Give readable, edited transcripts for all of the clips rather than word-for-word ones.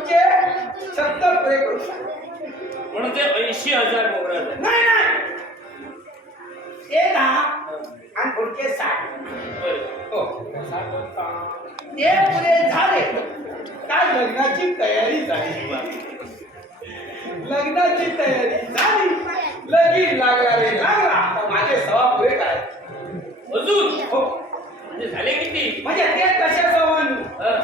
पुढचे 70 पुरे करू म्हणून ते 80,000 मोहरा झाले. नाही नाही ते 10 आणि पुढचे 60. हो ते पुरे झाले काय लग्नाची तयारी झाली. लग्नाची तयारी झाली लगीन लागला रे लागला. माझे सवा पुरे काय अजून हो म्हणजे झाले किती? म्हणजे ते कशा सवन हं.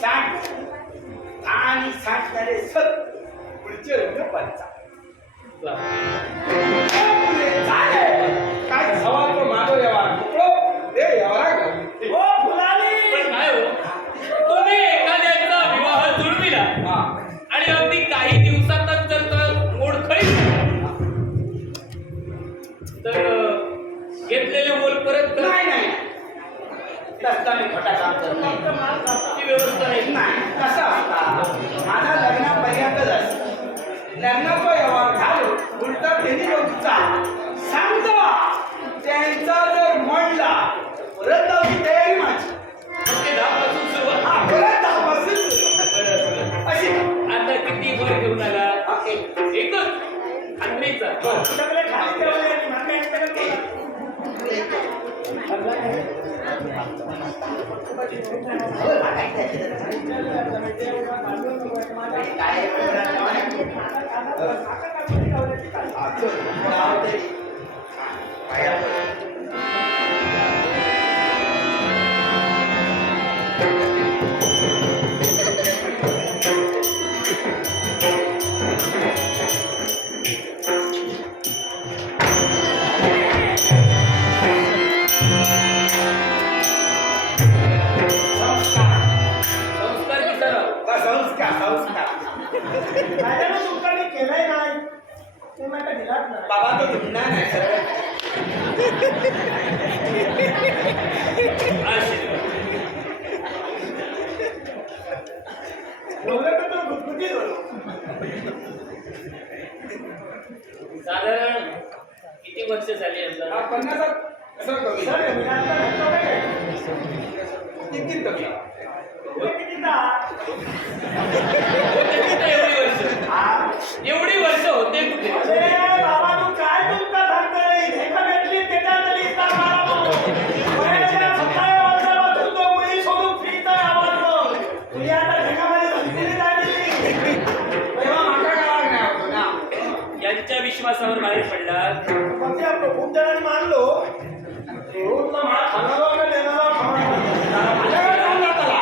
60 आणि 60 झाले 70 पुढचे होते 50. पुरे झाले काय सवा तो मागो यावा नको ते यावरा हो फुलाली पण काय हो, तुम्ही एखाद्याचा विवाह जुळविला आणि अगदी काही दिवसातच जर का मोडखळी तर घेतलेले मोल परत कर. नाही नाही तसं मी खोटा काम करत नाही. ती व्यवस्था नाही. नाही कसं असता माझा लग्नापर्यंतच असतं. लग्नाचा व्यवहार झालो उलटा त्यांनी बघता सांगतो त्यांचा जर म्हणला परत जाऊची तयारी माझी. ते 10 पासून सुरुवात. हा परत 10 पासून बरं असं. अशी आता किती वर घेऊन आला? एकच आत्मेचा. सगळे खाली ठेवले आणि मागे एकट्याने केलं. संस्कार विचारा. संस्कार संस्कार केलंय नाही ते मला दिलाच नाही. बाबा तो धुंडा नाही सगळं आशीर्वाद. बोललं तर तो गुटगुटीत होतो. साधारण किती वर्ष झाली यांना? 50 असं कमी सर, मी आता म्हणतो काय? किती कमी हे किती दहा? होते कुठे एवढी वर्ष? एवढी वर्ष होते कुठे? अरे बाबा, तू काय तुमका सांगतोय? ढेकं भेटली त्याच्यात तरी इथं मारा भाऊ. वयाच्या 17 वर्षापासून तो मुली सोडून फिरतोय आवडतो. मुली आता ढेकामध्ये झटकेली झालेली. तेव्हा माका गावात नाही होतो ना. यांच्या विश्वासावर बाहेर पडला. मग ते आपलं खूप जणांनी मानलो. एवढं मला खाणारा का देणारा खाणार. माझ्या गावात काम जाताला.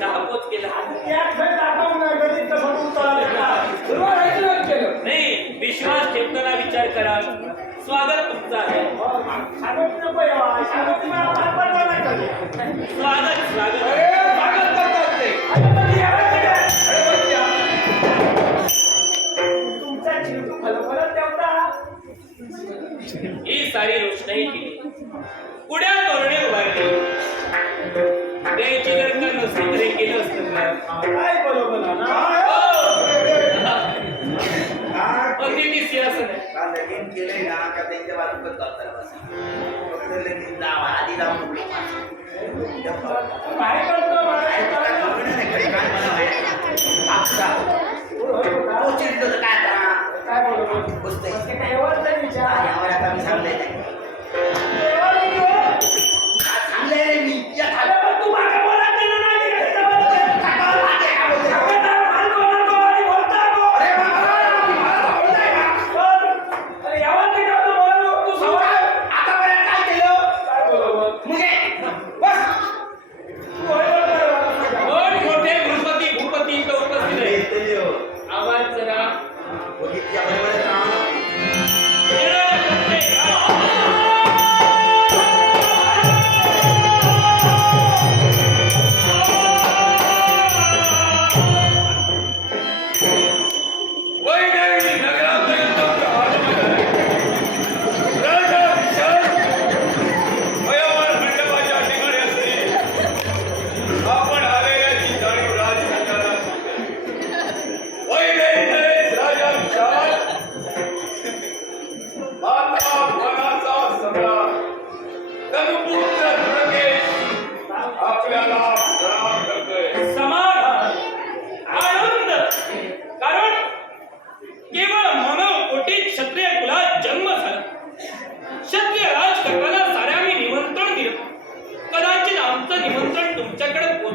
दहापोच केला. त्यात काही दाखवून नाही कधी कसं तुमचा सुरुवात ऐकलं केलं. नाही, विश्वास ठेवताना विचार करा. स्वागत तुमचं आहे. सांगत नको यावा. सांगत तुम्ही आता आपण नाही करूया. स्वागत स्वागत. अरे स्वागत करतात ते. अरे पण यावं काय? अरे बच्चा. तुमचा चिंतू फलफलत तेवढा. ही सारी रोषणाई केली. पुढ्या तोरणे उभारली. द्यायची जर का नसती तर हे केलं असतं का? काय बरोबर आहे ना? अतिथी सिंहासन आहे. का लगीन केलंय ना का त्यांच्या बाजूकडे करतात बस. फक्त लगीन लावा आधी लावून काय करतो काय बरोबर? बसतंय. ते काय एवढंच नाही विचार. यावर आता मी सांगलंय नाही. एवढं नाही हो. सांगलंय रे मी. या अरे झालं. पण तू माझ्या बोलात गेला नाही. मी कसं बोलतोय? अरे मान कोणाला आणि बोलता नको. अरे बाबा, मला आवडलंय का? अरे यावर नाही का तू बोलायला नको. तू समोर आहे. आतापर्यंत काय केलं? काय बरोबर? मग हे, बस. तू बरोबर बोलला.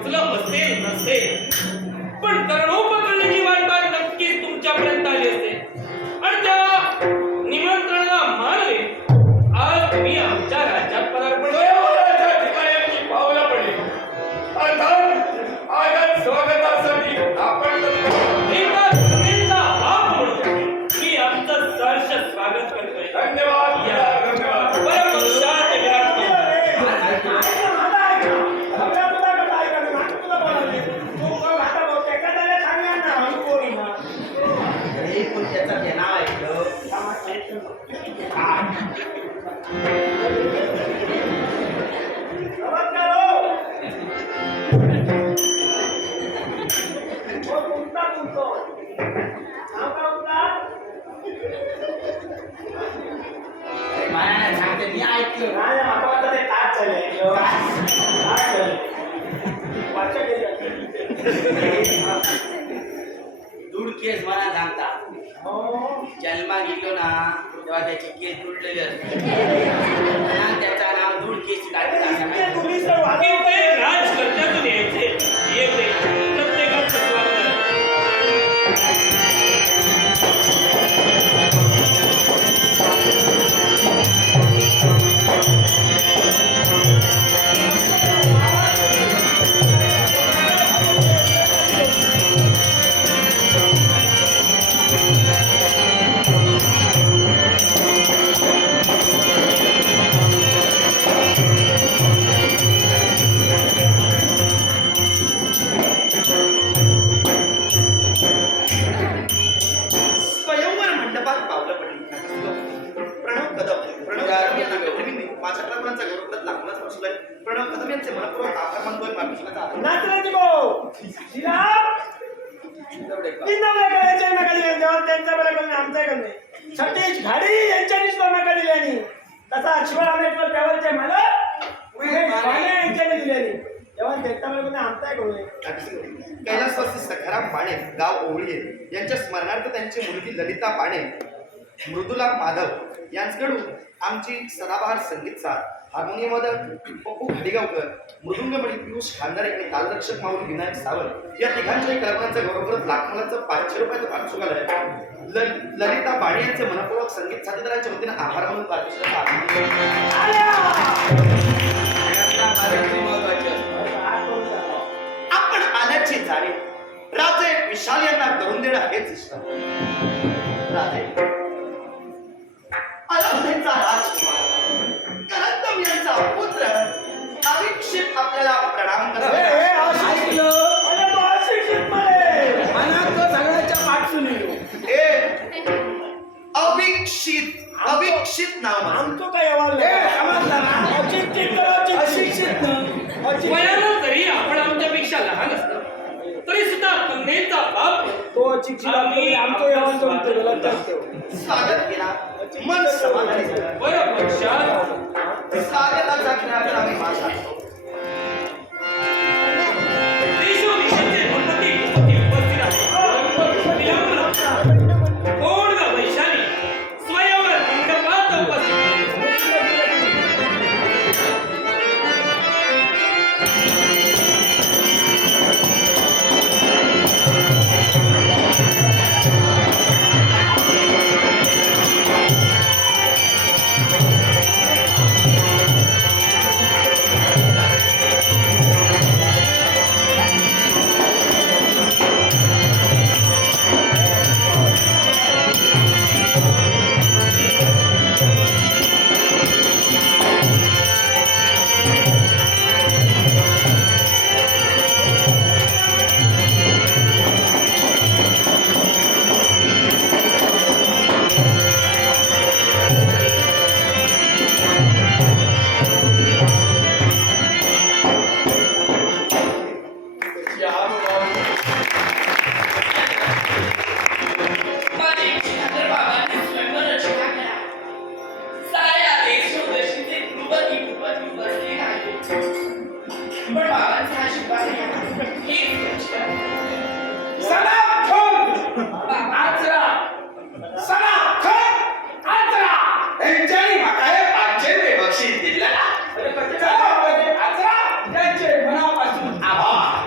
पोचलं असेल नसेल, पण कर्णोपकर्णाची वार्ता नक्कीच तुमच्यापर्यंत आली असेल आणि त्या निमंत्रणाला मान देऊन आज तुम्ही आमच्या राज्यात पदार्पण स्वयंवराच्या ठिकाणी आमची पावलं पडली. अर्थात आगत स्वागतासाठी आपण एका धर्मेचा बाप म्हणून मी आमचं सहर्ष स्वागत करतोय. धन्यवाद या. धन्यवाद. बरं, शांत विराट. हे पण त्याचं ते नाव ऐकलं. मला सांगते मी ऐकलं. दूर केस मला सांगता जन्मा गेलो ना तेव्हा त्याची केस तुटलेली असते आणि त्याचं नाव दूर केस किती राजकर्त्यातून यायचे एवढे प्रत्येकाचं स्वागत. स्वयंवर मंडपात पावलं पडली. प्रणव कदम यांना गौरवीने माझ्या कलाकारांचा गौरवप्रत लागूनच बसलोय. प्रणव कदम यांचे मनपूर्वक आभार मानतोय. मार्गदर्शनाचा आभार. सतीश घाडी यांच्यानीच नका दिल्यानी तसा शिवाय आंबेडकर त्यावरचे मला यांच्यानी दिल्यानी तेव्हा त्यांच्या बरोबर आमचाय करू कैलासवासी सखाराम पाणे गाव ओवळीये यांच्या स्मरणार्थ त्यांची मुलगी ललिता पाणे, मृदुला माधव यांच्याकडून आमची सदाबहार संगीत साथ, हार्मोनियम वादक पप्पू घाडीगावकर, मृदुंगमणी पियुष खांदारे आणि तालरक्षक माऊली विनायक सावंत या तिघांच्याही कलाकारांचा गौरवप्रत लाखमालाचं 500 रुपयाचं पारितोषिक आलंय. ललिता पाणे यांचे मनपूर्वक संगीत साथीदारांच्या वतीने आभार मानून पारितोषिकाचा आपण आल्याची जाणीव राजे विशाल यांना करून देणं हेच इष्ट. राजे अयोध्येचा राजकुमार करंदम यांचा पुत्र अभिक्षित आपल्याला प्रणाम करतो. सगळ्याच्या पाठ सुनी अभिक्षित नाव माझं. आमचं काय समजला ना अशिक्षित वयानं जरी आपण आमच्यापेक्षा लहान असलो तरी सुद्धा कन्येचा बाप तो आमचं यावं स्वागत केला. मन समाधानी झालं. बरं पक्षात स्वागताचा खेळाकडे आम्ही माता. देशोदेशाचे गणपती उपस्थित आहेत. विलंब कोण ग वैशाली स्वयंवर मंडपात उपस्थित. त्यांचे मनापासून आभार.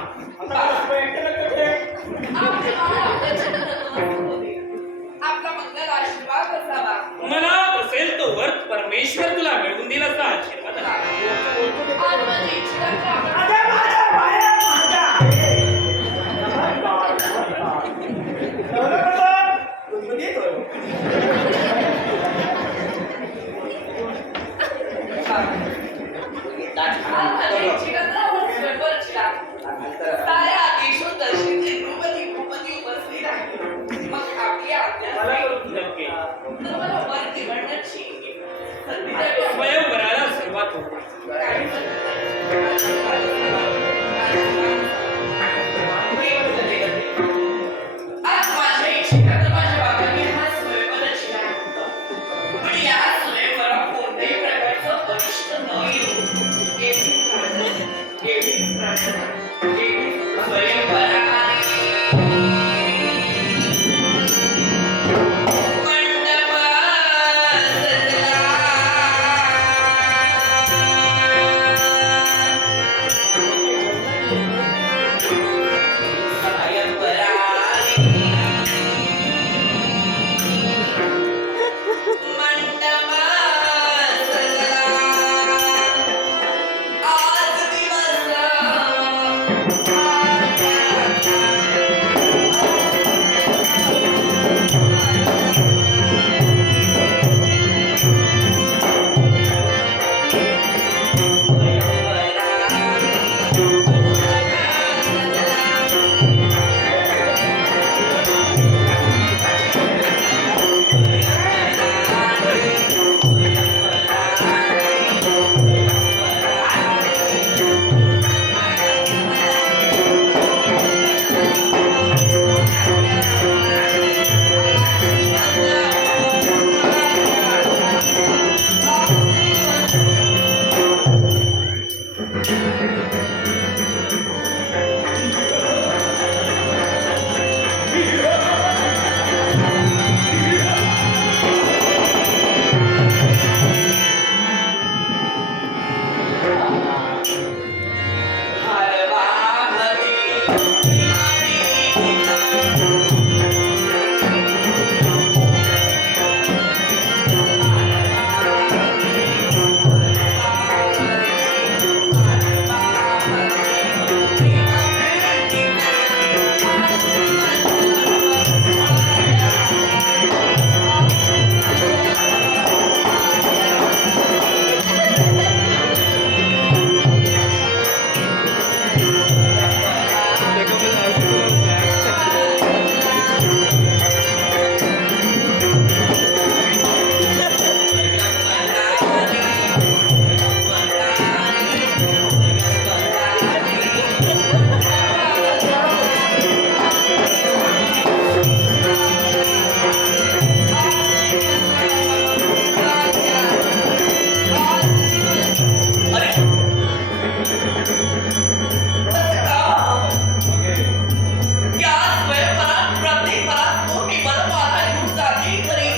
या स्वयंवरात प्रत्येक वरात मोठी बलपाला घेऊन जाते खरी,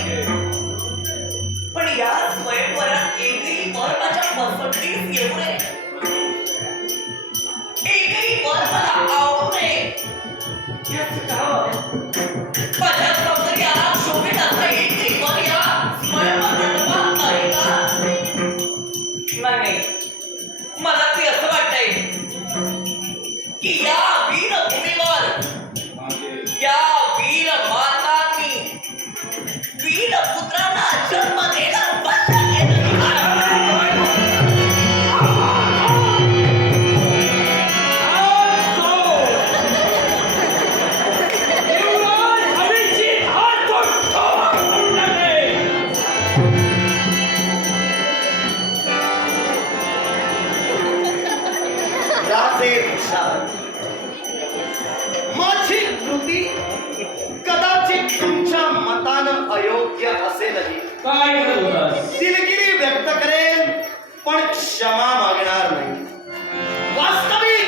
पण या स्वयंवरात एकही वर माझ्या पसंतीस येऊ नये, एकही वर मला आवडू नये. याचं कारण माझ्या सौंदर्याला शोभित असा एकही वर या स्वयंवर मंडपात नाही का? नाही, मला ते असं वाटतंय की या वीर भूमीवर, या वीर मातांनी वीर पुत्रांना जन्म देणं बंद केलं. युवराज अभिजित हात करून टाकले. राजे विशाल, माझी कृती कदाचित तुमच्या मतानं अयोग्य असेलही. काय करत होतास? दिलगिरी व्यक्त करेन पण क्षमा मागणार नाही. वास्तविक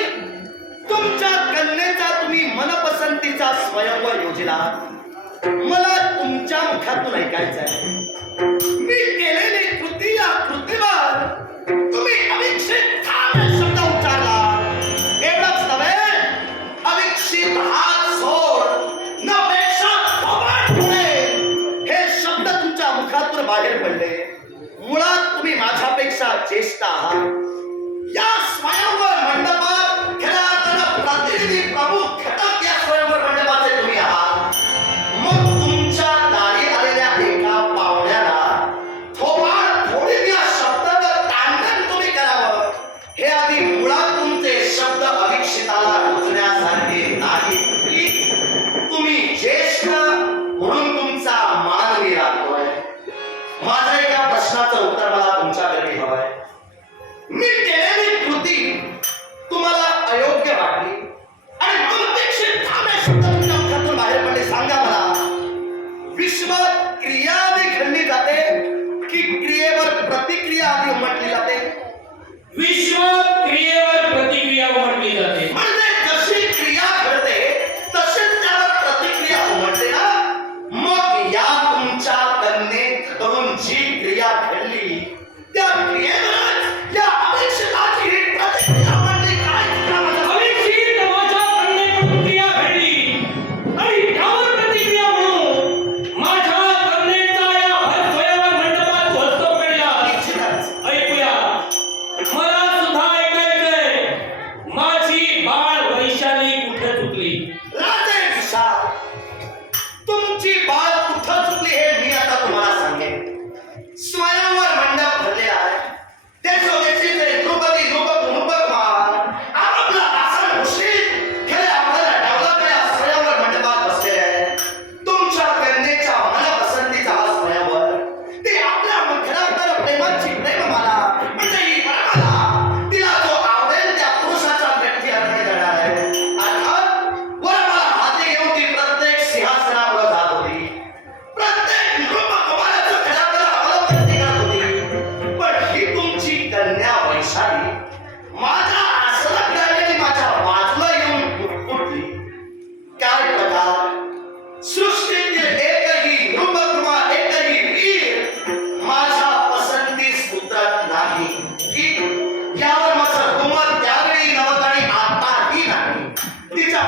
तुमच्या कन्येचा तुम्ही मनपसंतीचा स्वयंवर योजला. मला तुमच्या मुखातून ऐकायचंय, मी केलेली कृती या कृतीवर तुम्ही अविक्षित ठाम शब्द उच्चारला. एवढंच नव्हे, अविक्षित हात सोड न पेक्षा थोबाड पुढे हे शब्द तुमच्या मुखातून बाहेर पडले. मुळात तुम्ही माझ्यापेक्षा ज्येष्ठ आहात. या स्वयंवर मंडपात खऱ्या अर्थानं प्रतिनिधी प्रमुख घटक या स्वयंवर मंडपाचे तुम्ही आहात. मग तुमच्या दारी आलेल्या एका पाहुण्याला थोबाड फोडीन या शब्दाचं तांडण तुम्ही करावं, हे आधी मुळात तुमचे शब्द अविक्षिताला रुजण्यासारखे नाही. तुम्ही ज्येष्ठ म्हणून तुमचा मान मी राखतोय. माझ्या एका प्रश्नाचं उत्तर मला तुमच्याकडे हवंय. मी केलेली कृती तुम्हाला अयोग्य वाटली आणि अनपेक्षित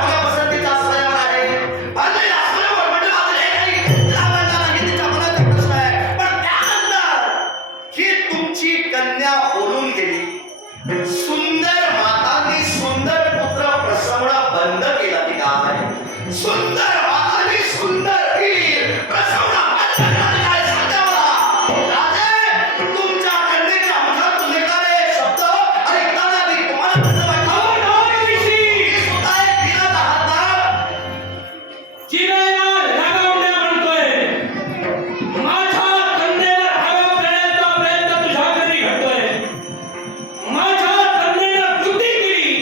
माझ्या पसंतीचा स्वयंवर आहे. भरलेला स्वयंवर म्हणजे माझं हे काही लाभांना नाही, तिच्या मनाचा प्रश्न आहे. पण त्यानंतर ही तुमची कन्या बोलून गेली. सुंदर मातांनी सुंदर पुत्र प्रसवणं बंद केलं की काय? सुंदर मातांनी सुंदर वीर प्रसवणं बंद केलं की काय? सांगा मला. राजे, तुमच्या कन्येच्या मुखातून निघणारे शब्द ऐकताना मी तुम्हाला कसं वाटलं? मी स्वतः एक वीराचा हात ना. जिवेला लगावण्या म्हणतोय. माझ्या कन्येवर आरोप करण्याचा प्रयत्न तुझ्याकडे घडतोय. माझ्या कन्येनं कृती केली,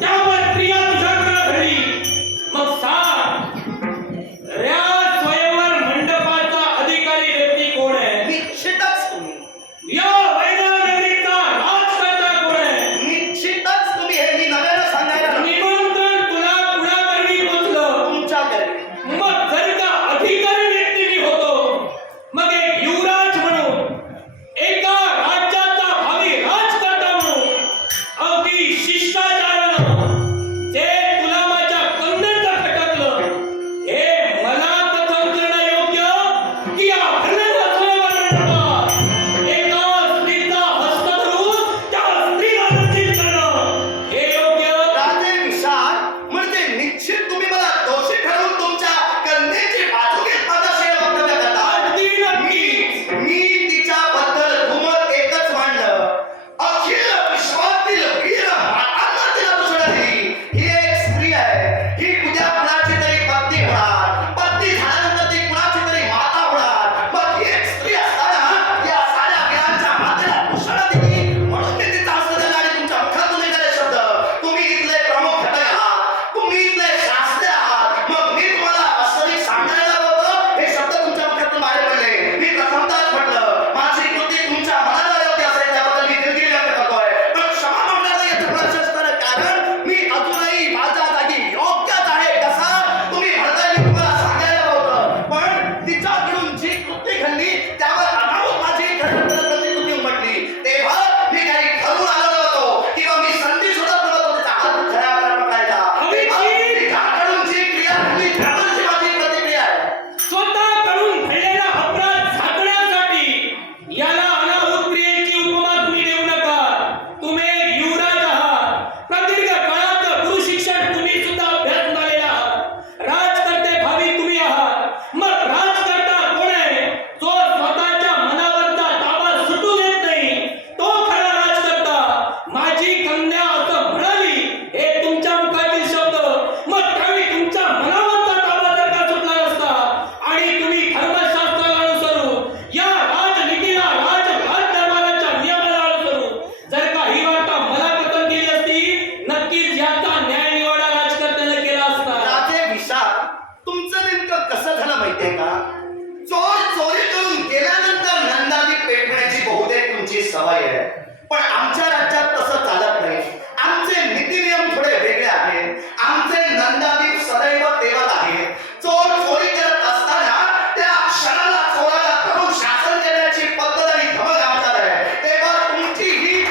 त्यावर क्रिया तुझ्याकडे घडली. मग सांग, या स्वयंवर मंडपाचा अधिकारी व्यक्ती कोण आहे? निश्चितच तुम्ही या वैद्यनगरीचा राजकर्ता कोण आहे? निश्चितच तुम्ही हे मी नव्यानं सांगायला नको. निमंत्रण तुला कुणाकडे पोचलं? तुमच्याकडे मग जर का अधिकारी व्यक्ती मी होतो, मग एक युवराज म्हणून, एका राज्याचा भावी राजकर्ता म्हणून, अगदी शिष्टाचारानं जे तुला माझ्या कन्येचं खटकलं, हे मला कथन करणं योग्य की या भरलेल्या स्वयंवर मंडपात एका स्त्रीचा हस्त धरून त्या स्त्रीला लज्जित करणं हे योग्य? राजे विशाल, म्हणजे निश्चित तुम्ही मला दोषी ठरवून तुमच्या कन्येची बाजू घेत माझ्याशी हे वक्तव्य करता. अगदी नक्की. मी तिच्याबद्दल दुमत एकच मांडलं. अखिल विश्वातील वीर मातांना तिला दुसरं दिली. ही एक स्त्री आहे. ही उद्या कुणाची तरी पत्नी होणार. पत्नी झाल्यानंतर ती कुणाची तरी माता होणार. मग ही एक स्त्री असताना या साऱ्या वीरांच्या मातेला दुसरं दिली. म्हणून मी तिचा हस्त धरला आणि तुमच्या मुखातून निघाले शब्द. तुम्ही इथले प्रमुख घटक आहात. तुम्ही इथले शास्त्री आहात. मग मी तुम्हाला वास्तविक सांगायला होतं, हे शब्द तुमच्या मुखातून बाहेर पडले. मी प्रथमतःच म्हटलं, माझी कृती तुमच्या मनाला योग्य असेल त्याबद्दल मी दिलगिरी व्यक्त करतोय. पण क्षमा मागण्याचं याचं प्रशस्त कारण मी अजूनही माझ्या जागी योग्यच आहे. कसा तुम्ही म्हणताय मी तुम्हाला सांगायला होतं. पण तिच्याकडून जी कृती घडली त्यावर अनाहूत माझी प्रतिकृती उमटली. तेव्हा मी काही ठरवून आलो नव्हतो किंवा मी संधी शोधत नव्हतो तिचा हात खऱ्या पकडायचा. तेव्हा तिच्याकडून जी क्रिया घडली त्यावरची माझी प्रतिक्रिया आहे. स्वतःकडून घडलेला अपराध झाकण्यासाठी याला अनाहूत क्रियेची उपमा तुम्ही देऊ नका. तुम्ही एक युवराज आहात. प्रदीर्घ काळात गुरु शिक्षण तुम्ही सुद्धा अभ्यासून आलेला आहात. राजकर्ते भावी तुम्ही आहात. मग राजकर्ता कोण आहे? जो स्वतःच्या मनावरचा ताबा सुटू देत नाही, तो खरा राजकर्ता. माझी कन्या असं म्हणाली, हे तुमच्या मुखातील शब्द. मग त्यावेळी तुमच्या मनावरचा ताबा जर का सुटला नसता आणि तुम्ही धर्मशास्त्राला अनुसरून, या राजनीतीला, राजधर्माच्या नियमाला अनुसरून जर का ही वार्ता मला कथन केली असती, नक्कीच याचा न्याय निवाडा राजकर्त्याने केला असता. राजे विशाल, तुमचं नेमकं कसं झालं माहितीये का? चोर चोरी करून गेल्यानंतर नंदादीप पेटवण्याची बहुतेक तुमची सवय आहे. पण आमच्या राज्यात तसं चालत नाही. आमचे नीतिनियम थोडे वेगळे आहेत. आमचे नंदादीप सदैव तेवत आहे. चोर चोरी करत असताना त्या क्षणाला चोराला धरून शासन करण्याची पद्धत आणि धमक आमच्यात आहे. तेव्हा तुमची ही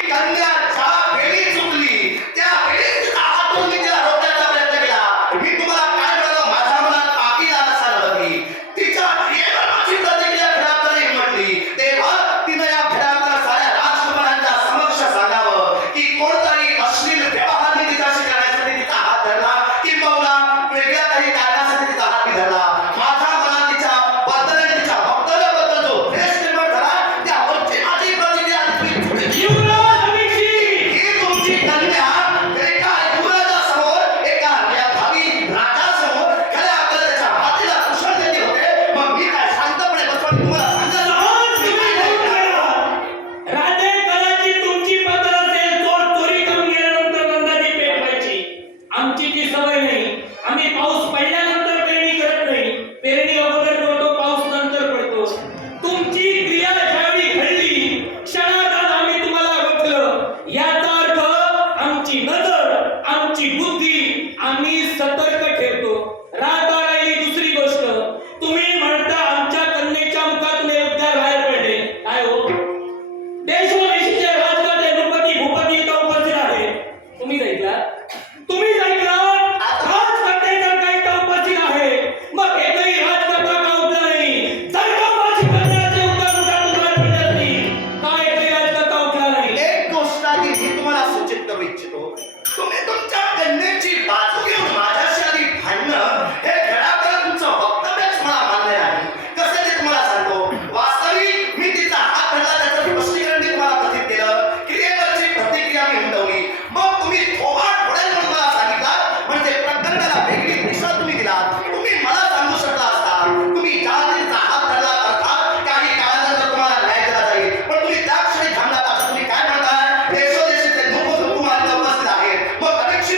कन्या ज्या वेळी चुकली त्या वेळी तिचा हातून मी तिला रोखण्याचा प्रयत्न केला. मी तुम्हाला काय म्हणालो, माझ्या मनात पापी लालसा होती. तिच्या क्रियेवर माझी प्रतिक्रिया घराकडे म्हटली. तेव्हा तिनं या घरातल्या साऱ्या राजकुमारांच्या समक्ष सांगावं की कोणताही अश्लील व्यवहार मी तिच्याशी करण्यासाठी तिचा हात धरला किंवा वेगळ्या काही कारणासाठी तिचा हात मी धरला. माझ्या मनात तिच्या बद्दल आणि तिच्या वक्तव्याबद्दल जो द्वेष निर्माण झाला त्यावरची माझी प्रतिक्रिया चुकीची. युवराज अभिषेक, ही तुमची कन्या एका युवराजासमोर, एका भावी राजासमोर खऱ्या अर्थाने त्याच्या मातेला कुशल देते होते. मग मी काय शांतपणे बसून तुम्हाला सांगायला राजे, कदाचित तुमची पद्धत असेल चोर चोरी करून गेल्यानंतर नंदादीप पेटवायची. आमची ती सवय नाही. आम्ही पाऊस पडल्यानंतर पेरणी करत नाही. पेरणी अगोदर करतो, पाऊस नंतर पडतो. तुमची क्रिया ज्यावेळी घडली, क्षणात आज आम्ही तुम्हाला रोखलं. याचा अर्थ आमची नजर, आमची बुद्धी, आम्ही सतर्क ठेवतो. राहता राहिली दुसरी गोष्ट, तुम्ही म्हणता आमच्या कन्येच्या मुखातून हे उद्गार बाहेर पडले. काय हो? देशोदेशीचे राजकारणी, नृपती, भूपती इच्छितो. तुम्ही तुमच्या कन्येची बाजू घेऊन माझ्याशी आधी भांडणं हे खेळाकडे तुमचं वक्तव्यच मला मान्य नाही. कसं ते तुम्हाला सांगतो. वास्तविक मी तिचा हात धरला, त्याचं स्पष्टीकरण मी तुम्हाला कथित केलं. क्रियेवरची प्रतिक्रिया मी उमटवली. मग तुम्ही थोबाड फोडेल म्हणून मला सांगितलं, म्हणजे प्रकरणाला वेगळी दिशा तुम्ही दिलात. तुम्ही मला सांगू शकला असता. तुम्ही ज्या तिचा हात धरला अर्थात काही काळानंतर तुम्हाला न्याय दिला जाईल. पण तुम्ही त्या क्षणी थांबलात. आता तुम्ही काय म्हणताय? देशोदेशीचे लोक तुम्हाला उपस्थित आहेत. मग अपेक्षित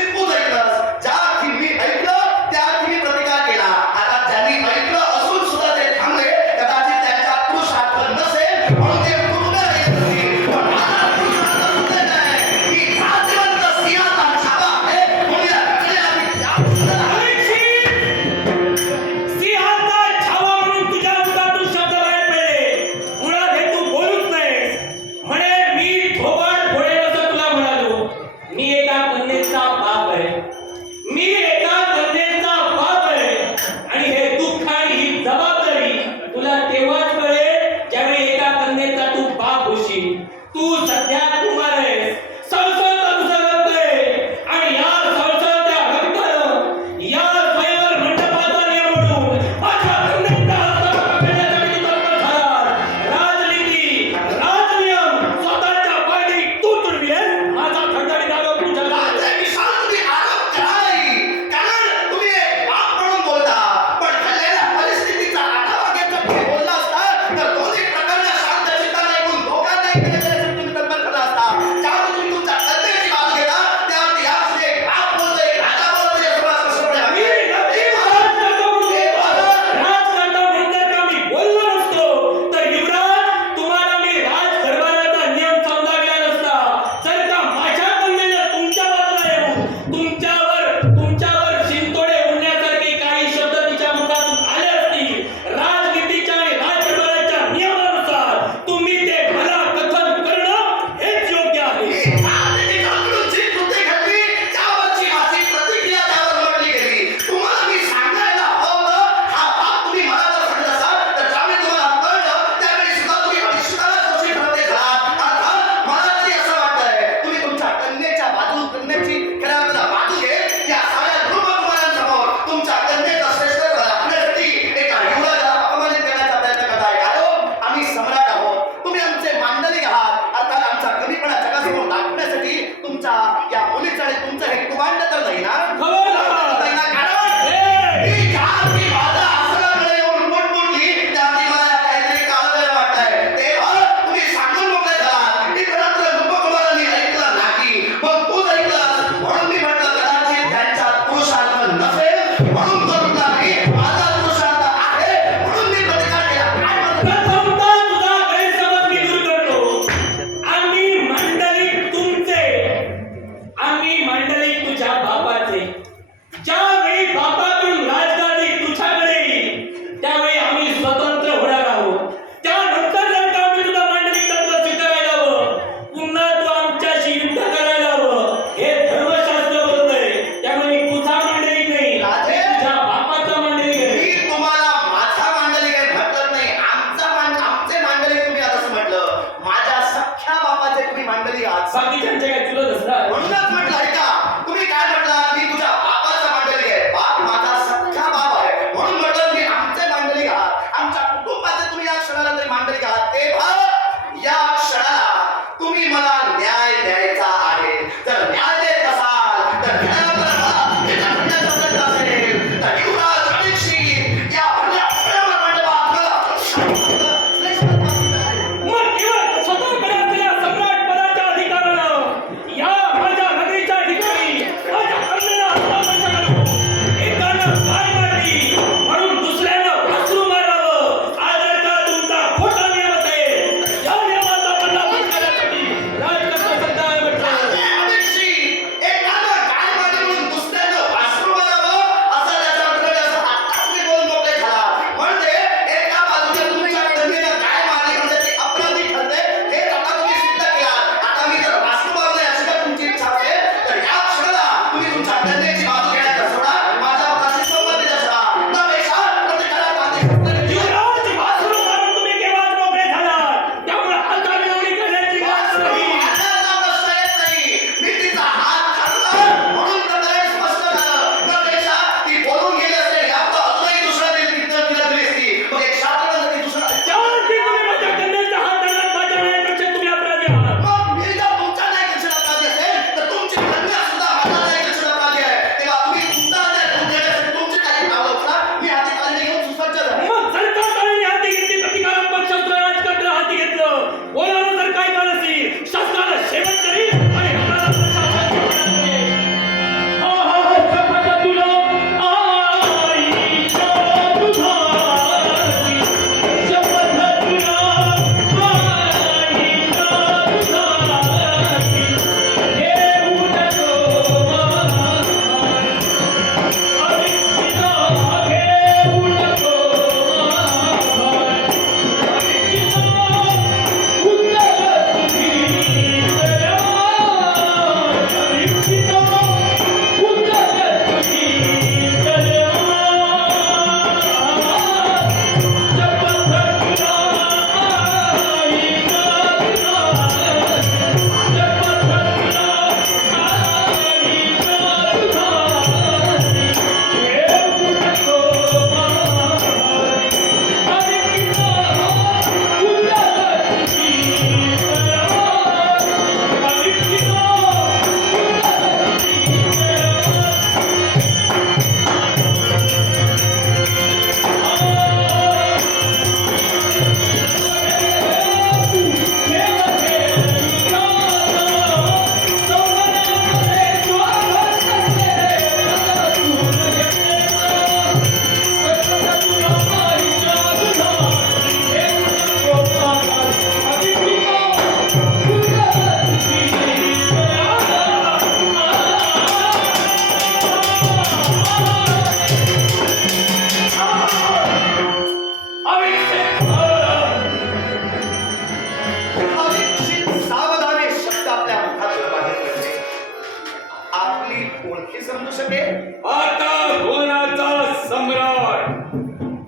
समजू शकेल? आता भुवनाचा सम्राट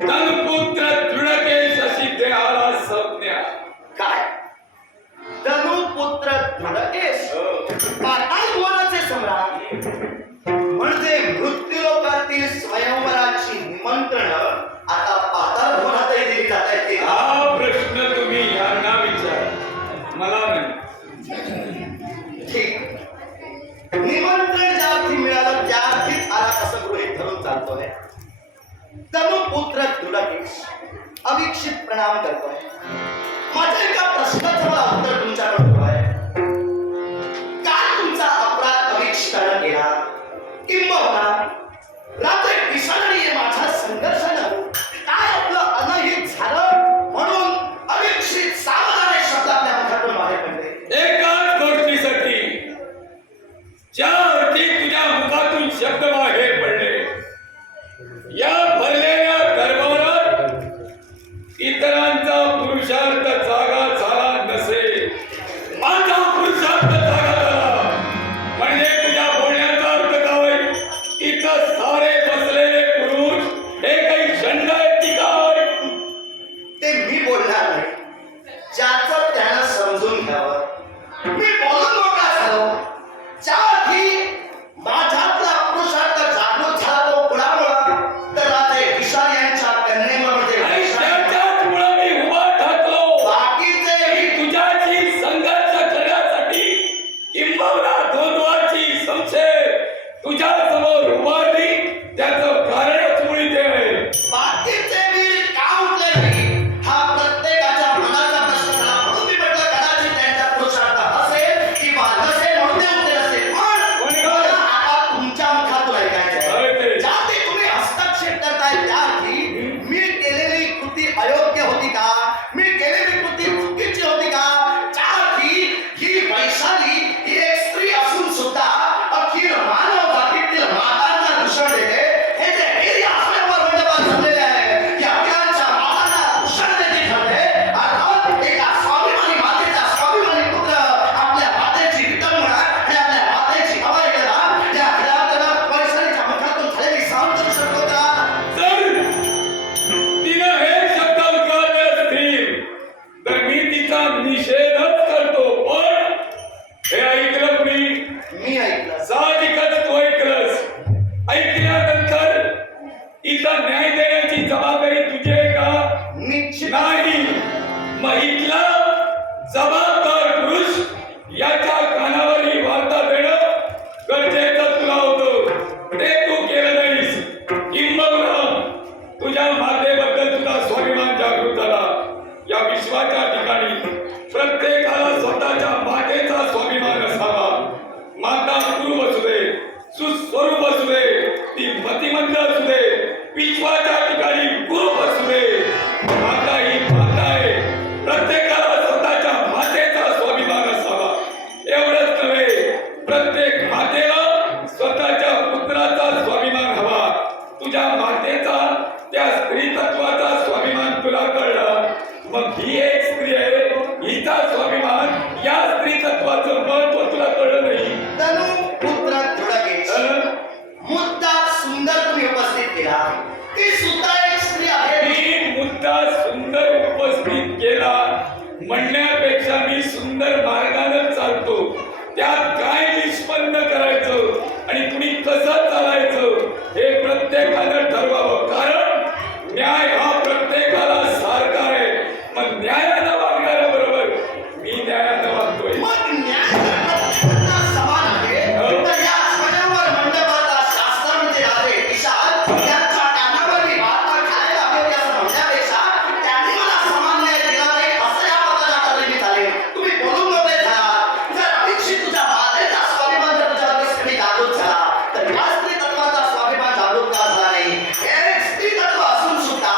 तनुपुत्र दृढकेश अशी देहाला संज्ञा. काय? तनुपुत्र दृढकेश पाताळ भुवनाचे सम्राट म्हणजे मृत्यूलोकातील स्वयंवराची निमंत्रण आता पाताळ भुवनातही दिली जात आहेत. हा प्रश्न तुम्ही यांना विचार, मला नाही. ठीक. निमंत्रण ज्या अर्थी मिळालं त्या अर्थीच आला असं गृहीत धरून चालतोय. तनुपुत्र दृढकेश अविक्षित प्रणाम करतोय. माझ्या एका प्रश्नाचं मला उत्तर तुमच्याकडे हवंय. काय तुमचा अपराध अविक्षितानं केला? किंबहुना रात्री पिसाळीने माझ्या संघर्षानं काय आपलं अनहित झालं म्हणून अविक्षित सावधाने शब्द आपल्या मुखातून बाहेर पडले? एकाच गोष्टीसाठी ज्या अर्थी तुझ्या मुखातून शब्द बाहेर पडले, या भरलेल्या दरबारात इतरांचा पुरुषार्थ जागा झाला नसेल, माझा पुरुषार्थ जागा झाला. म्हणजे तुझ्या बोलण्याचा अर्थ काय? इथं सारे बसलेले पुरुष हे काही षंड आहेत की काय? ते मी बोलणार नाही. ज्याचं त्यानं समजून घ्यावं. मी बोलून मोकळा झालो. ज्या अर्थी माझ्यातला पुरुषार्थ जागृत झाला तो कुणामुळं? तर राजे विशाल यांच्या कन्येमुळं म्हणजे आणि विशाल. त्याच्याच मुळे मी उभा ठाकलो. बाकीचे मी तुझ्याशी संघर्ष करण्यासाठी किंबहुना द्वंद्वाची संशय तुझ्या समोर उभारली, त्याचं कारणच मुळी ते आहे. बाकीचे वीर का उठले नाही हा प्रत्येकाच्या मनाचा प्रश्न झाला. म्हणून मी म्हटलं कदाचित त्यांचा पुरुषार्थ असेल किंवा नसेल म्हणून ते उठले नसेल. पण मला आता तुमच्या मुखातून ऐकायचं होय आहे. ते. ज्या ते तुम्ही हस्तक्षेप करताय त्या अर्थी मी केलेली कृती अयोग्य होती का? मी केलेली कृती चुकीची होती का? ज्या अर्थी ही वैशाली ही एक स्त्री असून सुद्धा अखिल मानव जातीतील मातांना दूषण देते. हे जे वीर या स्वयंवर मंडपात जमलेले आहे, या वीरांच्या मातांना दूषण देते ठरले. अर्थात एका स्वाभिमानी मातेचा स्वाभिमानी पुत्र आपल्या मातेची विटंबना आणि आपल्या मातेची हवाई करा या वीरांना वैशालीच्या मुखातून झालेली सहन करू शकतो का? जर तिनं हे शब्द उच्चारले असतील तर मी तिचा निषेधच करतो. पण हे ऐकलं कुणी? मी ऐकलं. साहजिकच तू ऐकलंस. ऐकल्यानंतर इथं न्याय देण्याची जबाबदारी तुझी आहे का? निश्चित नाही. मग इथला जबाबदार पुरुष याच्या कानावर ही वार्ता देणं गरजेचं तुला होतं. ते तू केलं नाहीस. किंबहुना तुझ्या मातेबद्दल तुझा स्वाभिमान जागृत झाला. या विश्वाच्या ठिकाणी प्रत्येकाला स्वतःच्या मातेचा स्वाभिमान असावा. माता गुरु असू दे, सुस्वरूप असू दे, ती मतिमंद असू दे, विश्वाच्या ठिकाणी गुरु असू दे. माता ही माता आहे. प्रत्येकाला स्वतःच्या मातेचा स्वाभिमान असावा. एवढंच नव्हे, प्रत्येक मातेला स्वतःच्या पुत्राचा स्वाभिमान हवा. तुझ्या मातेचा, त्या स्त्री तत्वाचा स्वाभिमान तुला कळलं. मग ही एक स्त्री आहे, हिचा स्वाभिमान, या स्त्री तत्वाचं महत्व तुला कळलं नाही. तनुपुत्र दृढकेश मुद्दा सुंदर तुम्ही उपस्थित केला. ती सुद्धा एक स्त्री आहे. मी मुद्दा सुंदर उपस्थित केला म्हणण्यापेक्षा मी सुंदर मार्गाने चालतो. त्यात काय निष्पन्न करायचं आणि तुम्ही कसं चालायचं हे प्रत्येकानं ठरवावं. कारण न्याय हा प्रत्येकाला सारखा आहे. मग न्यायानं वागणाऱ्याबरोबर मी न्यायानं वागतोय. मग न्याय प्रत्येकाला समान आहे. तर या स्वयंवर मंडपाचा शास्त्रज्ञ राजे विशाल यांच्या कानावर मी वार्ता घालायला हवी असं म्हणण्यापेक्षा त्यांनी मला समान न्याय दिला नाही असं या पदाच्या तत्त्वेने चालेल. तुम्ही बोलून मोकळे झाला. जर अविक्षित तुझ्या मातेचा स्वाभिमान जर तुझ्या दृष्टीने जागृत झाला तर या स्त्री तत्वाचा स्वाभिमान जागृत का झाला नाही? हे एक स्त्री तत्व असून सुद्धा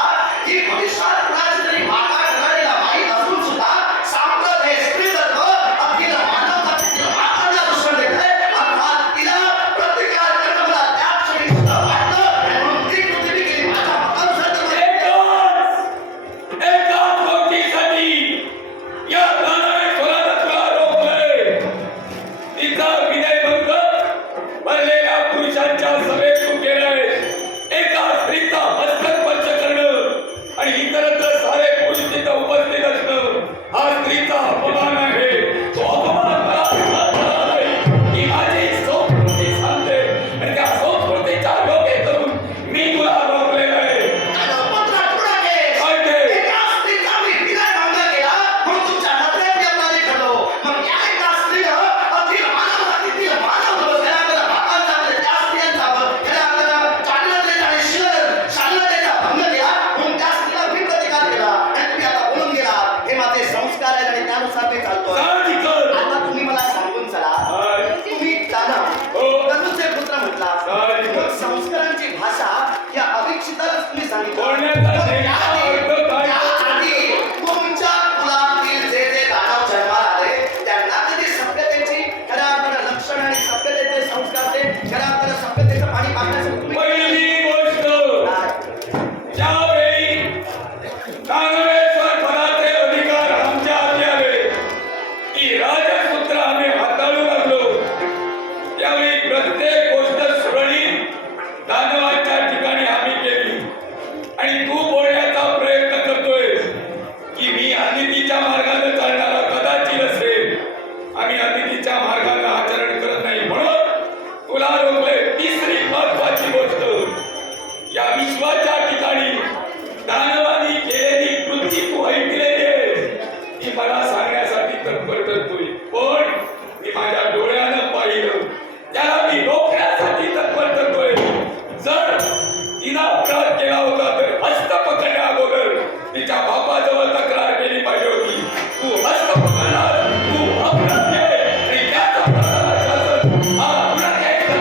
या सभेत तू केलंय एका स्त्रीचा मस्तक स्पर्श करणं आणि इतरत्र सारे पुरुष तिथं उपस्थित असणं हा स्त्रीचा अपमान आहे. तो अपमान मला सहन झाला नाही. ही माझी संस्कृती सांगते आणि त्या संस्कृतीच्या योग्य करून मी तुला रोखलेलं आहे. काय ते? संस्कार आहेत आणि त्यानुसार मी चालतोय. साहजिकच. आता तुम्ही मला सांगून चला काय? तुम्ही जाना हो. तनुचे पुत्र म्हटला साहजिकच. मग संस्कारांची भाषा या अविक्षितालाच तुम्ही सांगितलं. बोलण्याचा मग नेमका त्याआधी- अर्थ काय? त्याआधी तुमच्या कुलातील जे जे दानव जन्माला आले त्यांना कधी सभ्यतेची खऱ्या अर्थानं लक्षण आणि सभ्यतेचे संस्कार ते खऱ्या अर्थानं सभ्यतेचं पाणी पाहण्यासाठी तुम्ही पहिली गोष्ट ज्यावेळी कांगवेश्वर पदाचे अधिकार आमच्या हाती आले की राजपुत्र आम्ही हाताळू लागलो त्यावेळी प्रत्येक गोष्ट सुरळीत दानवाच्या ठिकाणी आम्ही केली आणि तू बोलण्याचा प्रयत्न करतोय की मी अनितीच्या मार्गाने चालणारा कदाचित असेल. आम्ही अनितीच्या मार्गाने आचरण करत नाही म्हणून तुला रोखले. तिसरी महत्वाची गोष्ट या विश्वाच्या ठिकाणी दानवानी केलेली कृती तू ऐकलेली आहे ती मला सांगण्यासाठी तत्पर करतोय पण मी माझ्या डोळ्यानं पाहिलं त्याला मी रोखण्यासाठी तत्पर करतोय. जर तिनं अपराध केला होता तर हस्त पकडण्या अगोदर तिच्या बापाजवळ तक्रार केली पाहिजे होती. तू हस्त पकडणार तू अपराधी आहे आणि त्याच अपराधाचा शासन हा गुन्हा न्यायचा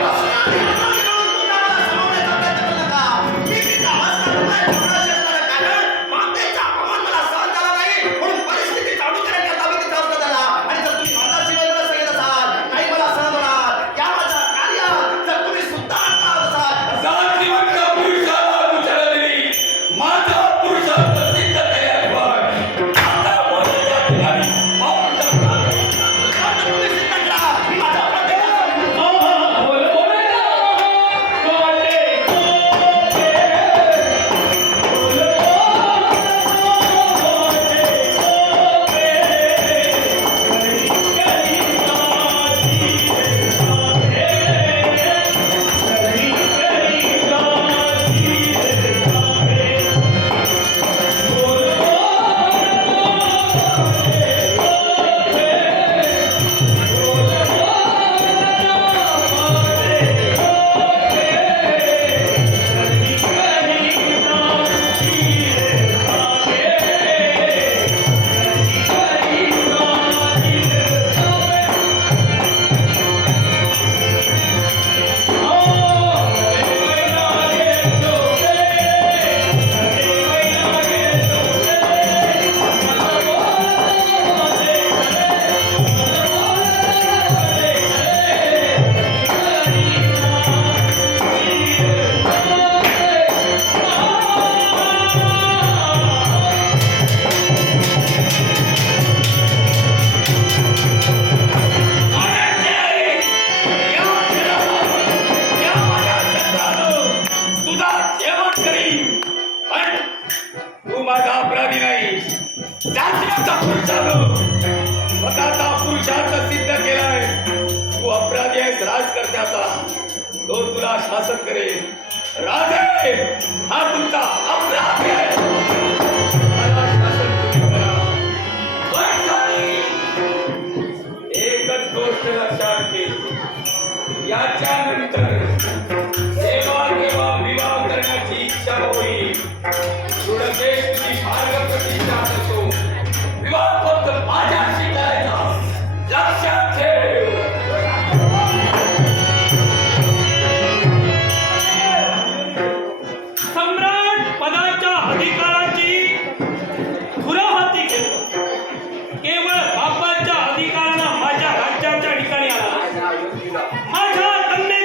जातीवंत पुरुषाला तू छळ दिली. माझा पुरुषार्थ सिद्ध केल्याशिवाय आता मोदीच्या ठिकाणी पाऊल टाकणार. तुझा शेवट करीन पण तू माझा अपराधी नाही. जातीचा पुरुषानं स्वतःचा पुरुषार्थ सिद्ध केलाय. तू अपराधी आहेस राजकर्त्याचा तो तुला शासन करेल. राजे हा तुमचा अपराधी आहे. मला शासन तुम्ही करा. एकच गोष्ट लक्षात घे याच्यानंतर जेव्हा केव्हा विवाह करण्याची इच्छा होईल तुझे तुझी मार्ग प्रतिष्ठा असो विवाह फक्त माझ्याशी करायचा लक्षात ठेव. सम्राट पदाच्या अधिकाराची धुराहाती घेऊन केवळ बापाच्या अधिकारानं माझ्या राज्याच्या ठिकाणी आला. माझ्या कन्या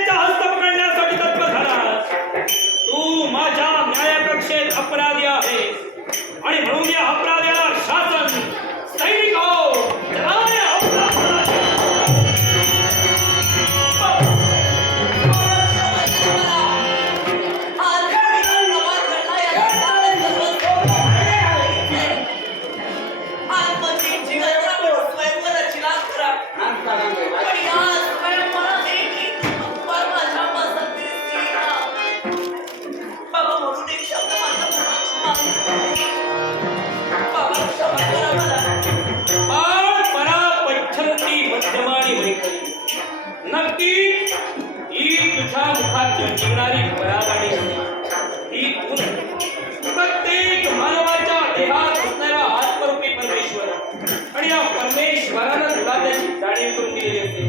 ही तुझ्या मुखात निघणारी बरागाडी ही तू नाही. प्रत्येक मानवाच्या देहात असणारा आत्मरूपी परमेश्वर आणि या परमेश्वरानं तुला त्याची जाणीव करून दिलेली असते.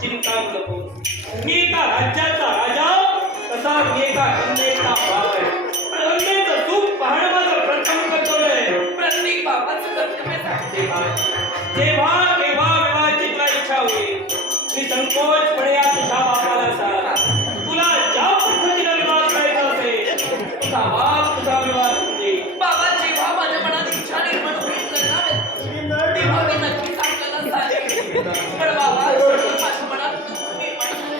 चिंता करू नको. मी एका राज्याचा राजा, तसा मी एका कन्येचा बाप आहे. पण कन्येचं सुख पाहणं माझं प्रथम कर्तव्य आहे. प्रत्येक बाबाचं कर्तव्य आहे. जेव्हा केव्हा विवाहाची तुला इच्छा होईल, निसंकोचपणे या तुझ्या बापाला सांग. तुला ज्या पद्धतीने विवाह करायचा असेल, तुझा बाप तुझा विवाह करून देईल. बाबा जेव्हा माझ्या मनात इच्छा निर्माण होईल लग्नात, तेव्हा मी नक्कीच आपल्याला सांगेन. पण बाबा माझ्या मनात दुःख निर्माण झालं.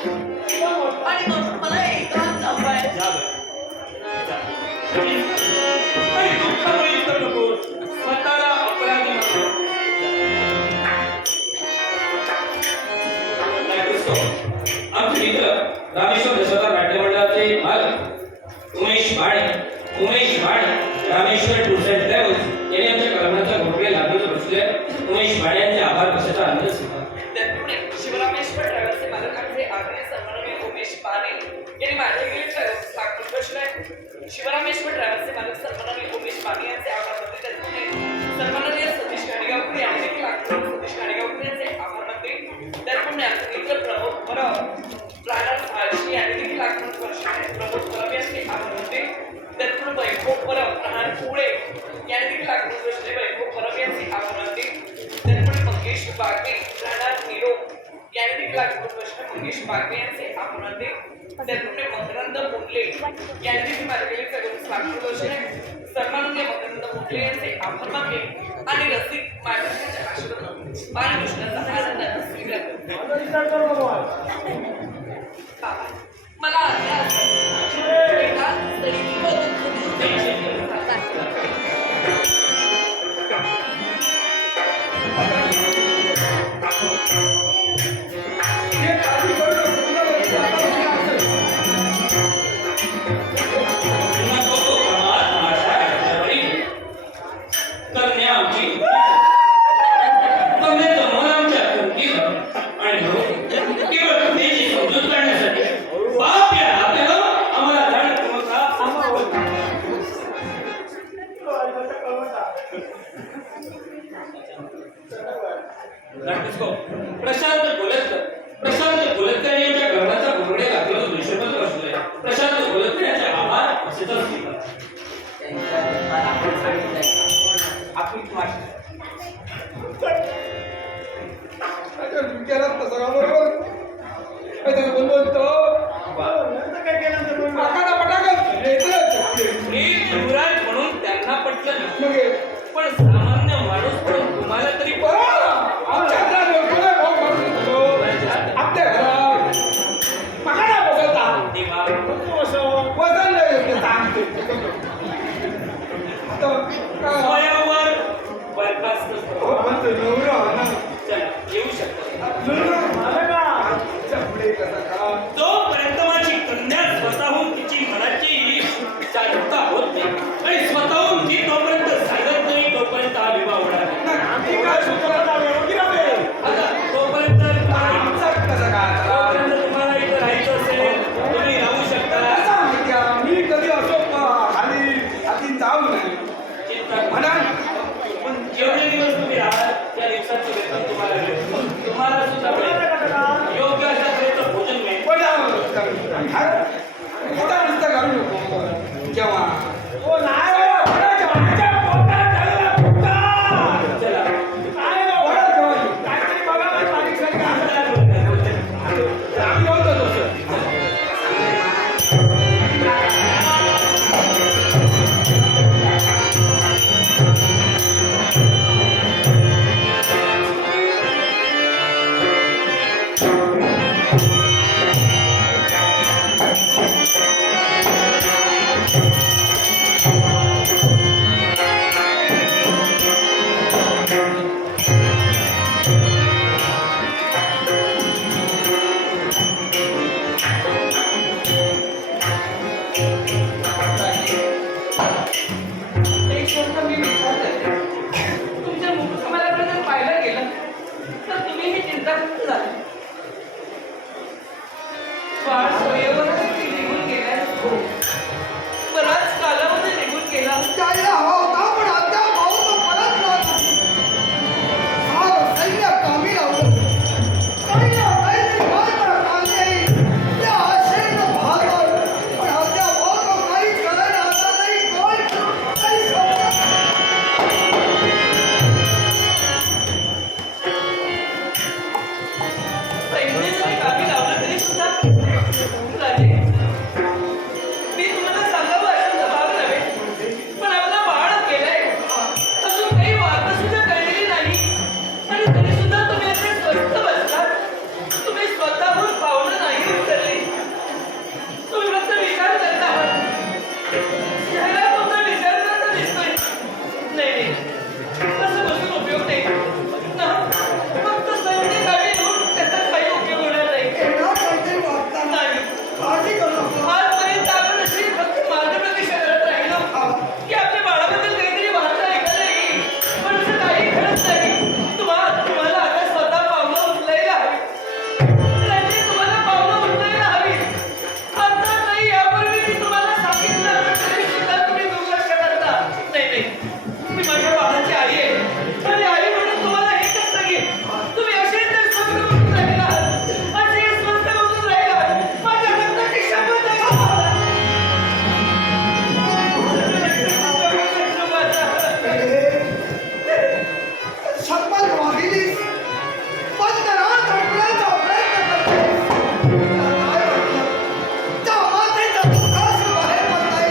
आणि म्हणून मला एकांत हवा आहे. जा बरं. जा. काही दुःख होईल तर नकोस. स्वतःला अपराधी मानू. आमचे मित्र रामेश्वर दशरथ नाट्य मंडळाचे मालक Umesh Bhane Rameshwar tours and travels यांनी आमच्या कलावंताच्या घोटळे लागून बसले. उमेश भाणे यांचे आभार कशाचा आनंद स्वीकार. त्याचप्रमाणे शिवरामेश्वर ट्रॅव्हल्सचे मालक आमचे आदरणीय सन्माननीय उमेश पाने यांनी माझे गेले ट्रॅव्हल्स लागून बसले. शिवरामेश्वर ट्रॅव्हल्सचे मालक सन्माननीय उमेश पाने यांचे आभार मानते. त्याचप्रमाणे सन्माननीय सतीश गाडगेकर यांनी देखील लागून सतीश गाडगेकर यांचे आभार मानते. त्याचप्रमाणे आमचे मित्र प्रमोद परब प्राणर फारशी यांनी देखील लागून बसले. प्रमोद परब यांचे आभार मानते. त्याचप्रमाणे वैभव परब प्रहार पुळे यांनी देखील लागून बसले. वैभव परब यांचे आभार मानते. त्याचप्रमाणे मंगेश बागवे राहणार निरोप यांनी देखील लागून बसले. मंगेश बागवे यांचे आभार मानते. त्याचप्रमाणे मकरंद मुंडले यांनी देखील माझ्या गेले सगळं लागून बसले. सन्माननीय मकरंद मुंडले यांचे आभार मानते. आणि रसिक माझ्या आशीर्वाद आणि कृष्णाचा आनंद स्वीकार मला प्रशांत गोलतकर यांच्या गव्हाचा घोरडे लागलेला दृश्यपद बसलोय. प्रशांत गोलतकर यांचे आभार कशाचा स्वीकार. एक युवराज म्हणून त्यांना पटलं नाही. पण सामान्य माणूस म्हणून तुम्हाला तरी स्वयंवर बरखास्त चला येऊ शकता. जोपर्यंत माझी कन्या स्वतःहून तिची मनाची जागरूकता होत नाही आणि स्वतःहून ती तोपर्यंत सांगत नाही, तोपर्यंत हा विवाह होणार नाही. आता तोपर्यंत तुम्हाला इथं राहायचं असेल तुम्ही राहू शकता. मी कधी असो खाली हाती जाऊ नाही म्हणा. पण जेवढे दिवस तुम्ही राहाल त्या दिवसाचं वेतन तुम्हाला मिळेल. तुम्हाला सुद्धा मिळेल. योग्य अशा तऱ्हेचं भोजन मिळेल. घालू नको जेव्हा Thank you. बराच कालावधी निघून गेला. जायला हवा होता पण अद्याप भाऊ तो परतला नाही. सारं सैन्य कामी लावलं. सैन्य काहीतरी मात्र काढले. त्या आशेनं भागलं. पण अद्याप भाऊ तो काही करायला आला नाही. काय करू काही समजत सैन्य जरी कामी लावलं तरी सुद्धा राजे, मी तुम्हाला सांगावं अशा भाग नव्हे, पण आपला बाळ गेलाय. अजून काही वार्ता सुद्धा कळलेली नाही आणि तरी सुद्धा तुम्ही असे स्वस्थ बसलात. तुम्ही स्वतःहून पावलं नाही उचलली. तुम्ही फक्त विचार करत आहात. ह्याला फक्त विचार करता दिसतोय. नाही तसं बसून उपयोग नाही ना. फक्त सैन्य कामी येऊन त्याचा काही उपयोग होणार नाही. एवढा काहीतरी वाटता नाही. काळजी करू नको. आजपर्यंत आपण अशी फक्त मार्गप्रदर्शन करत राहिलो की आपल्या बाळाबद्दल काहीतरी वार्ता ऐकायला येईल, पण असं काही घडत नाही. तुम्हाला आता स्वतः पावलं उचलायला हवी. त्यांनी तुम्हाला पावलं उचलायला हवी. आता नाही, यापूर्वी मी तुम्हाला सांगितलं तरी सुद्धा तुम्ही दुर्लक्ष करता. नाही मी माझ्या बाळाची आई आहे आणि आई म्हणून तुम्हाला हे कसं की तुम्ही असेच जर स्वप्न बघून राहिला असे स्वप्न बघून राहिला माझ्या रक्ताची शपथ आहे का? शपथ वाहिलीस पण घरात ढकलायचा प्रयत्न करते. काय वाटलं? त्या मातेचा दुःखास बाहेर पडताय.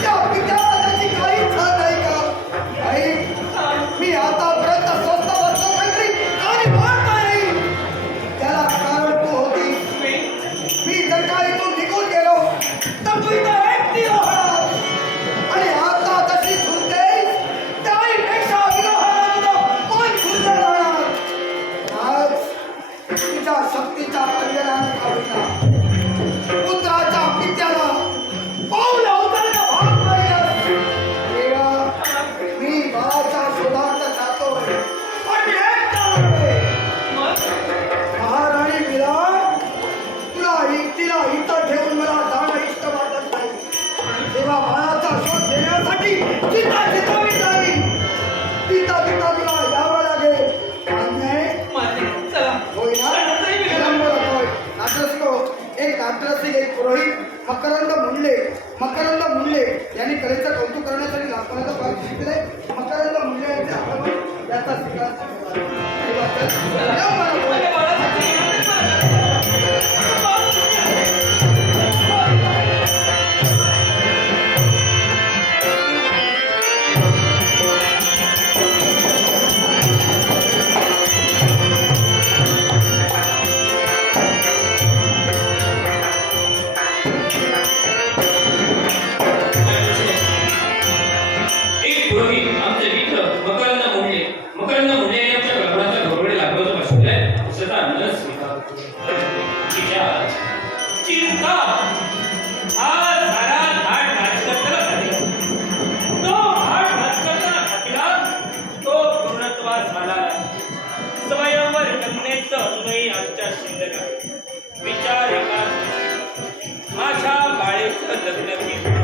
त्या पित्याला त्याची काही छळ नाही का? आई, मी आतापर्यंत स्वस्त बसलो काहीतरी आणि वाटता नाही. त्याला कारण तू होतीस. मी जर का इथून निघून गेलो तर तू इथं एकटी राहणार आणि आता तशी झुलतेस त्याहीपेक्षा विरोहाला तुझं मन खुललं राहणार. आज तुझ्या शक्तीच्या पंजराने काढूया पुत्राच्या पित्याला पाऊलं उचलणं भाग पाडलं. देवा, मी बाळाच्या शोधार्थ जातोय पण मी एकटा नव्हे. महाराणी विराट, तुला एकटीला इथं ठेवून मला जाणं इष्ट वाटत नाही. तेव्हा बाळाचा शोध घेण्यासाठी जिथं मी जाईन तिथं तुला यावं लागेल. मान्य आहे? मान्य. चला. होय ना? चला, मी विलंब होय. नाट्यरसिको, एक नाट्यरसिक, एक पुरोहित मकरंद मुंडले यांनी कलेचं कौतुक करण्यासाठी नागपुराचा भाग शिकले. मकरंद मुंडले यांचे आगमन याचा स्वीकार माझ्या बाळासाठी इनामच मारणार. एक पुरोहित आमचे मित्र मकरंद मुंडे यांच्या कल्पनाचा घोरपडे लागलो बसलाय. सदा न स्वीकारतो. विचार, चिंता हा सारा धाड राजकर्त्याला घातला. तो धाड राजकर्त्याला घातला, तो पूर्णत्वास आला नाही. स्वयंवर कन्येचं अजूनही आमच्या शिल्लक आहे. विचार एका माझ्या बाळेचं लग्न केलं.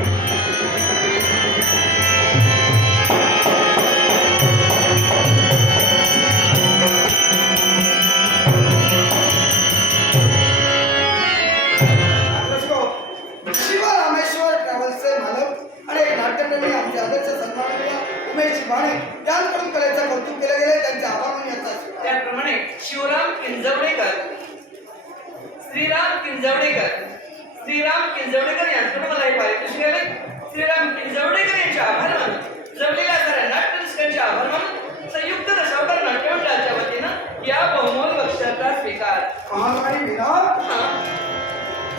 शिवरामेश्वर ट्रॅव्हल्सचे मालक आणि एक नाट्यप्रेमी आमचे आदर्श सन्माननीय उमेश माने यांकडून कलेचं कौतुक केले गेले. त्यांचे आभार मानून याचा स्वीकार. त्याप्रमाणे श्रीराम किंजवडेकर यांच्याकडे मला हे पारितोषिक आले. श्रीराम किंजवडेकर यांचे आभार मानून जमलेल्या साऱ्या नाट्यरसिकांचे आभार मानून संयुक्त दशावतार नाट्यमंडळाच्या वतीनं या बहुमोल बक्षाचा स्वीकार. महाराणी विराट, हा.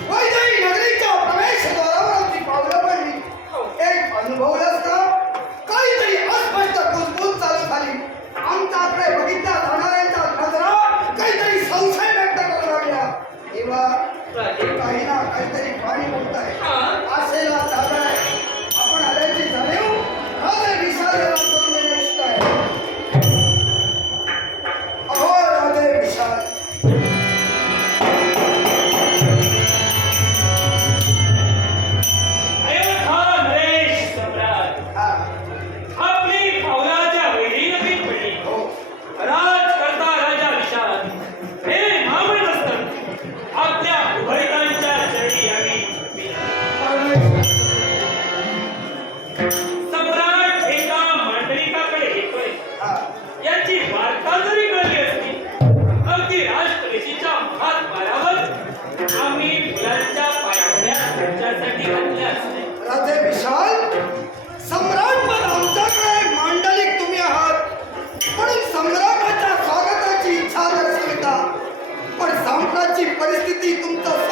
वैजयी नगरीच्या प्रवेशद्वारावर आमची पावलं पडली. एक अनुभवलंस का? काहीतरी अस्पष्ट कुजबूज चालू झाली. आमच्याकडे बघितल्या जाणाऱ्यांच्या नजरा काहीतरी संशय व्यक्त करू लागल्या. तेव्हा काही ना काहीतरी पाणी बोलताय. आशेला चालू आहे. आपण आल्याची जाणीव राजे विशाल करून देणे इष्ट आहे. अहो राजे विशाल,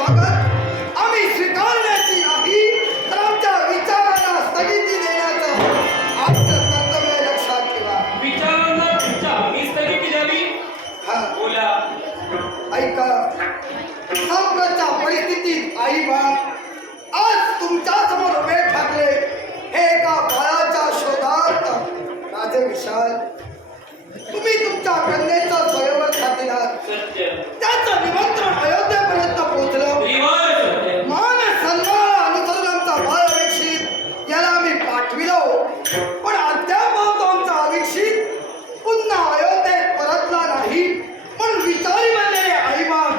स्वागत आम्ही स्वीकारण्याची नाही तर आमच्या विचारांना स्थगिती देण्याचं आपलं कर्तव्य लक्षात ठेवा. विचारांना तुमच्या आम्ही स्थगिती द्यावी. हा, बोला. ऐका. संप्रच्या परिस्थितीत आई बाप आज तुमच्या समोर उभे ठाकले हे एका बाळाच्या शोधात. राजे विशाल, तुम्ही तुमच्या कन्येचा स्वयंवर खातीलात. सत्य. त्याचं निमंत्रण अयोध्येपर्यंत पोहोचलं. त्रिवार सत्य. मान सन्मानाला अनुसरून आमचा बाळ अवीक्षित याला आम्ही पाठविलो, पण अद्याप तो आमचा अवीक्षित पुन्हा अयोध्येत परतला नाही. म्हणून विचारी बनलेले आईबाप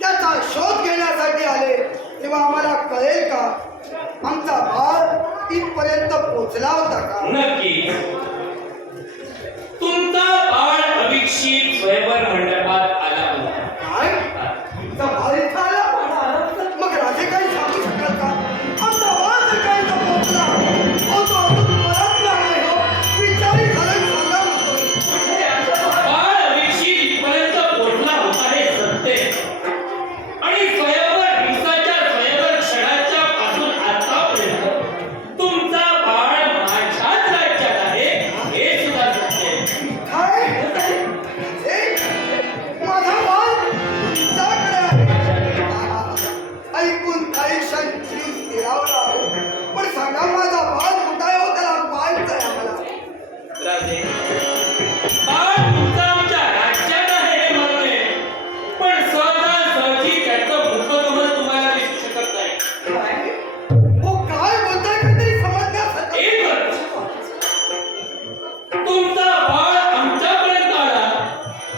त्याचा शोध घेण्यासाठी आले. तेव्हा आम्हाला कळेल का आमचा बाळ इथपर्यंत पोहोचला होता का? नक्की. तुमचा बाळ अविक्षित स्वयंवर मंडपात आला होता. काय आमचा बाळ इथं आला? मग राजे काही सांगू शकाल का? आमचा बाळ जर काही इथं पोहोचला अहो, तो अजून परतला नाही हो. विचारी खरं सांगा म्हणतोय. बाळ अविक्षित इथपर्यंत पोहोचला होता हे सत्य. आणि स्वयंवर दिवसाच्या स्वयंवर क्षणाच्या पासून आतापर्यंत तुमचा बाळ माझ्याच राज्यात आहे हे सुद्धा सत्य. काय? ए, माझा बाळ तुमच्याकडे आहे. ऐकून काही क्षण जीव स्थिरावला. पण सांगा माझा बाळ कुठं आहे हो? त्याला पाहायचं आहे आम्हाला. राजे, बाळ तुमचा आमच्या राज्यात आहे हे मान्य, पण सहजासहजी त्याचं मुखकमल तुम्हाला दिसू शकत नाही. काय? हो, काय बोलताय काहीतरी समजण्यासाठी. एकच, तुमचा बाळ आमच्यापर्यंत आला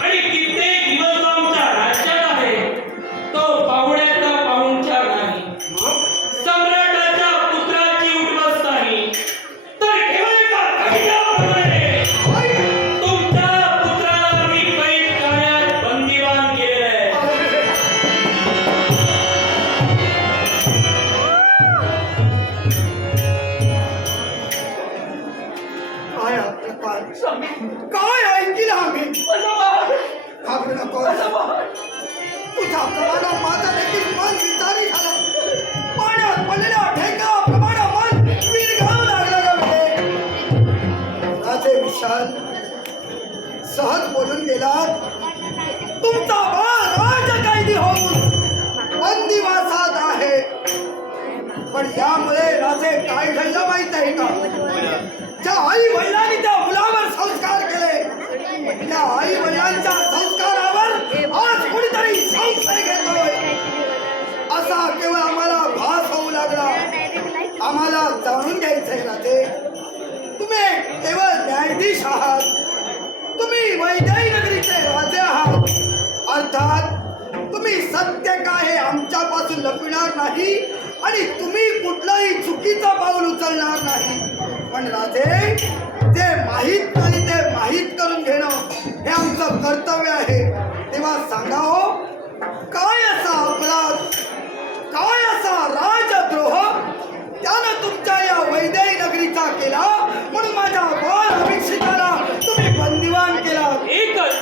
आणि कित्येक दिवस तो आमच्या राज्यात आहे. तो पाहुण्याचा पाहुणचार नाही, सम्राटाच्या पुत्राची उठवस नाही, तर केवळ एका कैद्याप्रमाणे तुमच्या पुत्राला मी कैद करण्यात बंदिवान केलेलं आहे. काय हा प्रकार? काय ऐकलं आम्ही? घाबरू नको. तुझ्या प्रमाणे माझं देखील मन विचारी झालं. पाण्यात पडलेल्या ढेकळाप्रमाणे मन विरघळू लागलं का बे? राजे विशाल, सहज बोलून गेलात. तुमचा बाळ राजकैदी होऊन बंदिवासात आहे. पण यामुळे राजे काय घडलं माहित आहे का? ज्या आई वडिलांनी त्या मुलावर संस्कार केले त्या आई वडिलांच्या संस्कारावर आज कुणीतरी संशय घेतोय असा केवळ आम्हाला भास होऊ लागला. आम्हाला जाणून घ्यायचंय राजे, तुम्ही केवळ न्यायाधीश आहात. तुम्ही वैद्यही नगरीचे राजे आहात. अर्थात तुम्ही सत्य काय हे आमच्यापासून लपविणार नाही आणि तुम्ही कुठलंही चुकीचं पाऊल उचलणार नाही. पण राजे, जे माहीत नाही ते माहीत करून घेणं हे आमचं कर्तव्य आहे. तेव्हा सांगा हो, काय असा अपराध, काय असा राजद्रोह त्यानं तुमच्या या वैदेही नगरीचा केला म्हणून माझ्या बाळ अभिक्षिताला तुम्ही बंदिवान केला? एकच,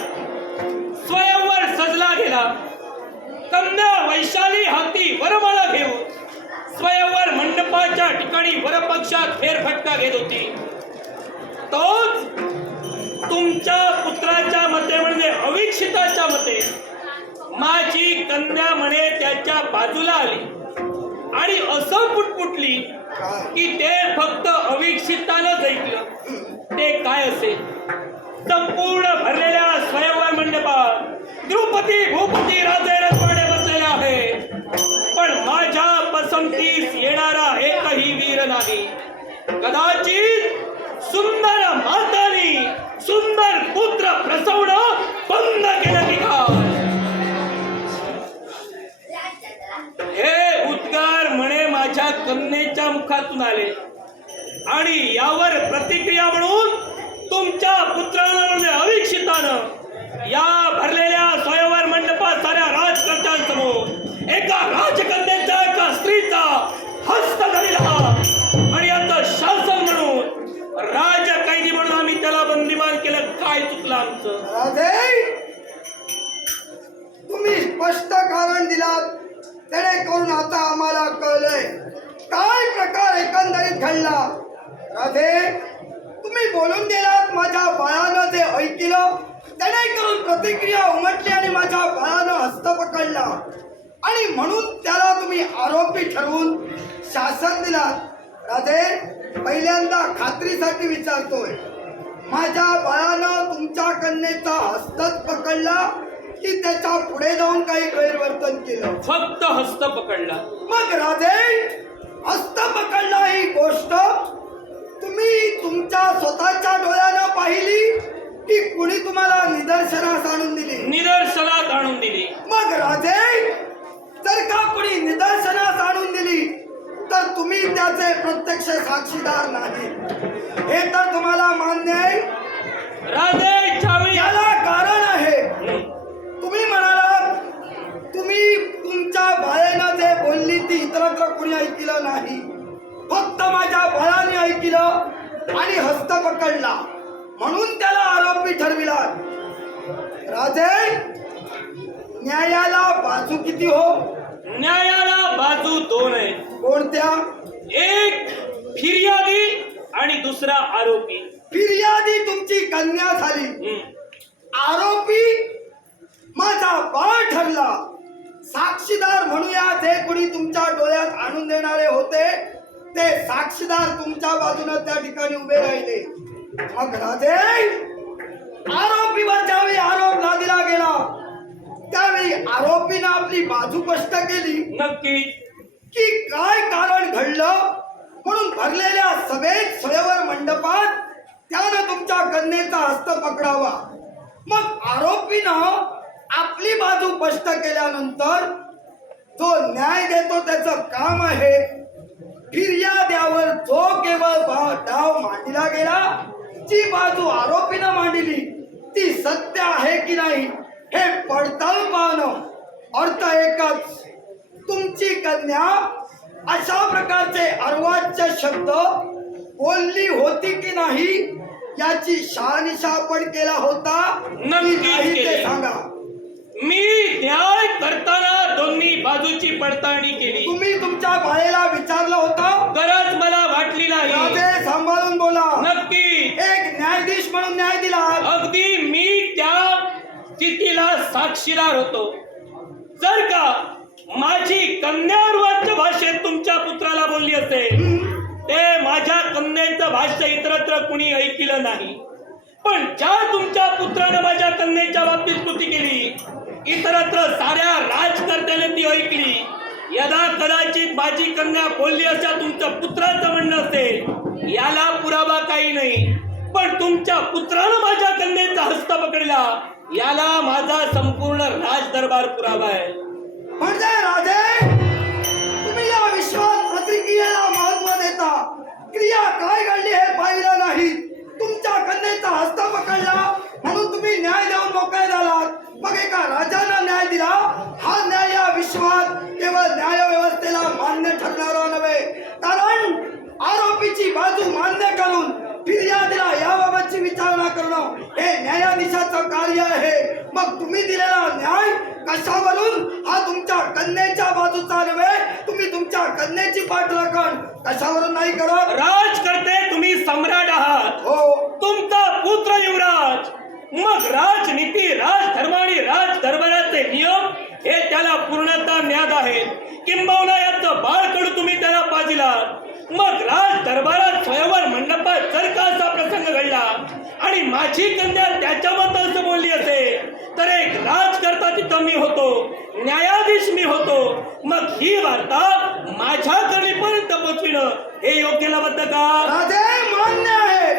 स्वयंवर सजला गेला. कन्या वैशाली हाती वरमाळा घेऊन स्वयंवर मंडपाच्या ठिकाणी वरपक्षात फेरफटका घेत होती. तोच तुमच्या पुत्राच्या मते म्हणजे अविक्षिताच्या मते माझी कन्या म्हणे त्याच्या बाजूला आली आणि असं पुटपुटली की ते फक्त अविक्षितानंच ऐकलं. ते काय असेल? संपूर्ण भरलेल्या स्वयंवर मंडपात द्रौपदी भूपती राजे रजवाडे बसलेले आहे, पण माझ्या पसंतीस येणारा एकही वीर नाही. कदाचित सुंदर मातानी सुंदर पुत्र प्रसवणं बंद केलं की काय? हे उद्गार म्हणे माझ्या कन्येच्या मुखातून आले आणि यावर प्रतिक्रिया म्हणून तुमच्या पुत्रानं म्हणजे अविक्षितानं या भरलेल्या स्वयंवर मंडपात साऱ्या राजकर्त्यांसमोर एका राजकन्येच्या एका स्त्रीचा हस्त धरला आणि आता शासन म्हणून राजकैदी म्हणून आम्ही त्याला बंदिवान केलं. काय चुकलं आमचं? राजे, तुम्ही स्पष्ट कारण दिलात त्याने एकंदरीत घडला. राधे, तुम्ही बोलून गेलात माझ्या बाळानं जे ऐकलं त्याने करून प्रतिक्रिया उमटली आणि माझ्या बाळानं हस्त पकडला आणि म्हणून त्याला तुम्ही आरोपी ठरवून शासन दिलात. राधे, पहिल्यांदा खात्रीसाठी विचारतोय, माझ्या बाळानं तुमच्या कन्येचा हस्तच पकडला की त्याच्या पुढे जाऊन काही गैरवर्तन केलं? फक्त हस्त पकडला. मग राधे, हस्त पकडला ही गोष्ट तुम्ही तुमच्या स्वतःच्या डोळ्यानं पाहिली की कुणी तुम्हाला निदर्शनास आणून दिली? निदर्शनात आणून दिली. मग राधे, जर का कुणी निदर्शनास आणून दिली तर तुम्ही त्याचे प्रत्यक्ष साक्षीदार नाही, हे तर तुम्हाला मान्य आहे? राधे, ज्यावेळी याला कारण आहे. तुम्ही म्हणालात तुम्ही तुमच्या बाळेनं जे बोलली ती इतरत्र कुणी ऐकलं नाही, फक्त माझ्या बाळाने ऐकलं आणि हस्त पकडला म्हणून त्याला आरोपी ठरविलात. राधे, न्यायाला बाजू किती हो? न्यायाला बाजू दोन आहे. कोणत्या? एक फिर्यादी आणि दुसरा आरोपी. फिर्यादी तुमची कन्या झाली, आरोपी माझा बाळ ठरला. साक्षीदार म्हणूया जे कोणी तुमच्या डोळ्यात आणून देणारे होते ते साक्षीदार तुमच्या बाजूने त्या ठिकाणी उभे राहिले. मग राधे, आरोपीवर ज्यावेळी आरोप लादला गेला त्यावेळी आरोपीनं आपली बाजू स्पष्ट केली नक्की की काय कारण घडलं म्हणून भरलेल्या सभेत स्वयंवर मंडपात त्यानं तुमच्या कन्येचा हस्त पकडावा. मग आरोपीनं आपली बाजू स्पष्ट केल्यानंतर जो न्याय देतो त्याचं काम आहे. फिर्याद्यावर जो केवळ डाव मांडला गेला, जी बाजू आरोपीनं मांडली ती सत्य आहे की नाही हे पडताळून पाहणं. अर्थ एकच, तुमची कन्या अशा प्रकारचे अर्वाच्य शब्द बोलली होती की नाही याची शहानिशा आपण केला होता की नक्कीच नाही ते केली. सांगा. मी न्याय करताना दोन्ही बाजूची पडताळणी केली. तुम्ही तुमच्या बाळेला विचारलं होतं? गरज मला वाटली नाही. राधे, सांभाळून बोला. नक्की एक न्यायाधीश म्हणून न्याय दिला. अगदी मी त्या स्थितीला साक्षीदार होतो. जर का माझी कन्या अर्वाच्य भाषेत तुमच्या पुत्राला बोलली असेल ते माझ्या कन्येचं भाष्य इतरत्र कुणी ऐकलं नाही, पण ज्या तुमच्या पुत्रानं माझ्या कन्येच्या बाबतीत कृती केली इतरत्र साऱ्या राजकर्त्याने ती ऐकली. यदा कदाचित माझी कन्या बोलली असं तुमच्या पुत्राचं म्हणणं असेल याला पुरावा काही नाही, पण तुमच्या पुत्रानं माझ्या कन्येचा हस्त पकडला याला माझा संपूर्ण राज दरबार पुरावा आहे. म्हणजे राधे, तुम्ही या विश्वास प्रतिक्रियेला महत्व देता, क्रिया काय घडली हे पाहिलं नाही. तुमच्या कन्येचा हस्त पकडला म्हणून तुम्ही न्याय देऊन मोकळे झालात. मग एका राजानं न्याय दिला. हा न्याय या विश्वात केवळ न्याय व्यवस्थेला मान्य ठरणारा नव्हे, कारण आरोपीची बाजू मान्य करून फिर्यादीला याबाबतची विचारणा करणं हे न्यायाधीशाचं कार्य आहे. मग तुम्ही दिलेला न्याय कशावरून? हा तुमच्या कन्येच्या बाजूचा नव्हे, तुम्ही तुमच्या कन्येची पाठराखण कशावरून नाही करत? राजकर्ते तुम्ही सम्राट आहात, हो. तुमचा पुत्र युवराज. मग राजनीती, राजधर्म आणि राजदरबाराचे नियम हे त्याला पूर्णतः ज्ञात आहेत. किंबहुना याचं बाळकडू तुम्ही त्याला पाजिलात. मग राज दरबारात स्वयंवर मंडपात जर का असा प्रसंग घडला आणि माझी कन्या त्याच्याबद्दल असं बोलली असेल तर एक राजकर्ता तिथं मी होतो, न्यायाधीश मी होतो. मग ही वार्ता माझ्या कलेपर्यंत पोचविणं हे योग्य नव्हतं का? राधे, मान्य आहे.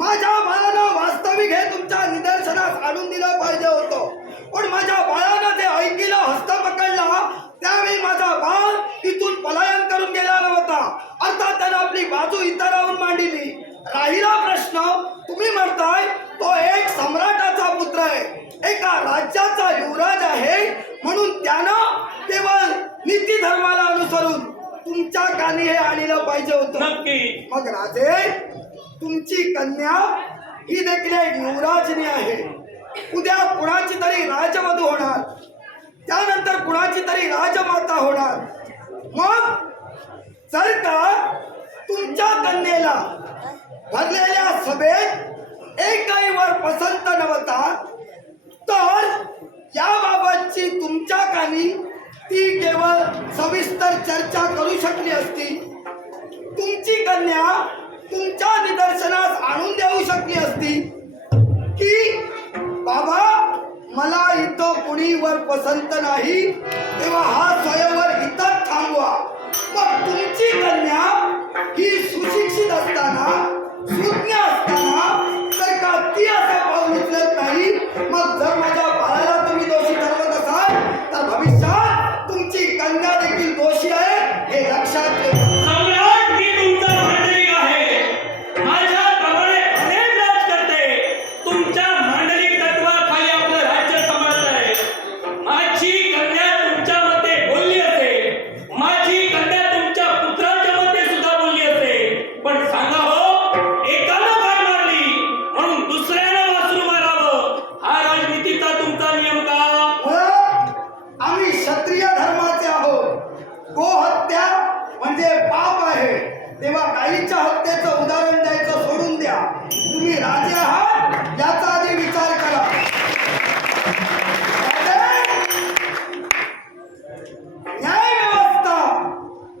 माझ्या बाळानं वास्तविक हे तुमच्या निदर्शनास आणून दिलं पाहिजे होतं, पण माझ्या बाळानं ते ऐकलं, हस्त पकडला त्यावेळी माझा बाळ इथून पलायन करून गेला नव्हता. अर्थात त्यानं आपली बाजू इतरांहून मांडली. राहिला प्रश्न, तुम्ही म्हणताय तो एक सम्राटाचा पुत्र आहे, एका राज्याचा युवराज आहे, म्हणून त्यानं केवळ नीती धर्माला अनुसरून तुमच्या कानी हे आणलं पाहिजे होतं. नक्की. मग राजे, तुमची कन्या ही देखील एक युवराजनी आहे. उद्या कुणाची तरी राजवधू होणार, त्यानंतर कुणाची तरी राजमाता होणार. मग जर का तुमच्या कन्येला भरलेल्या सभेत एकही वर पसंत नव्हता, तर याबाबतची तुमच्या कानी ती केवळ सविस्तर चर्चा करू शकली असती. तुमची कन्या तुमच्या निदर्शनास आणून देऊ शकली असती की बाबा मला इथं कुणी वर पसंत नाही, तेव्हा हा स्वयंवर इथंच थांबवा. मग तुमची कन्या ही सुशिक्षित असताना, सुज्ञ असताना तर का ती असं पाऊल उचलत नाही? मग जर माझ्या बाळाला तुम्ही दोषी ठरवत असाल तर भविष्यात तुमची कन्या देखील दोषी आहे हे लक्षात ठेवा. सम्राट, मी तुमचा मांडलिक आहे. माझ्या प्रमाणे अनेक राजकर्ते तुमच्या मांडलिक तत्वाखाली आपलं राज्य सांभाळत आहे. माझी कन्या तुमच्या मध्ये बोलली असेल, माझी कन्या तुमच्या पुत्राच्या मध्ये सुद्धा बोलली असेल, पण सांगा हो, एकानं बाण मारली म्हणून दुसऱ्यानं वासरू मारावं, हा राजनीतीचा तुमचा नियम का? आम्ही क्षत्रिय धर्माचे आहोत. गोहत्या म्हणजे पाप आहे, तेव्हा गायीच्या हत्येचं उदाहरण द्यायचं सोडून द्या. तुम्ही राजे आहात याचा आधी विचार करा. न्याय व्यवस्था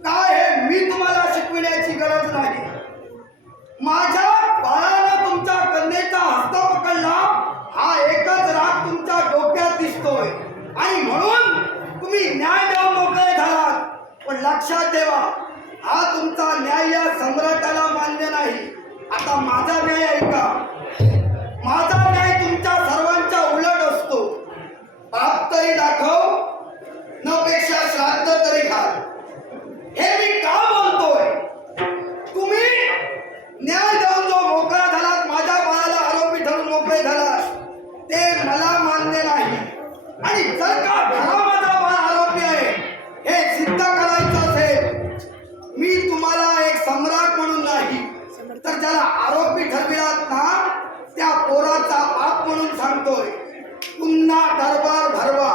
काय हे मी तुम्हाला शिकविण्याची गरज नाही. माझ्या बाळानं तुमच्या कन्येचा हस्त पकडला हा एकच राग तुमच्या डोक्यात दिसतोय आणि म्हणून तुम्ही न्याय देऊन मोकळे झालात. पण लक्षात ठेवा, हा तुमचा न्याय या सम्राटाला मान्य नाही. आता माझा न्याय ऐका. माझा न्याय तुमच्या सर्वांच्या उलट असतो. पाप तरी दाखव, न पेक्षा श्राद्ध तरी घाल. हे मी का बोलतोय? तुम्ही न्याय देऊन जो मोकळा झालात, माझ्या बाळाला आरोपी ठरून मोकळे झालात, ते मला मान्य नाही. आणि जर का खरा माझा बाळ आरोपी आहे हे सिद्ध करायचं असेल, मी तुम्हाला एक सम्राट म्हणून नाही, तर ज्याला आरोपी ठरविलात ना त्या पोराचा बाप म्हणून सांगतोय. पुन्हा दरबार भरवा,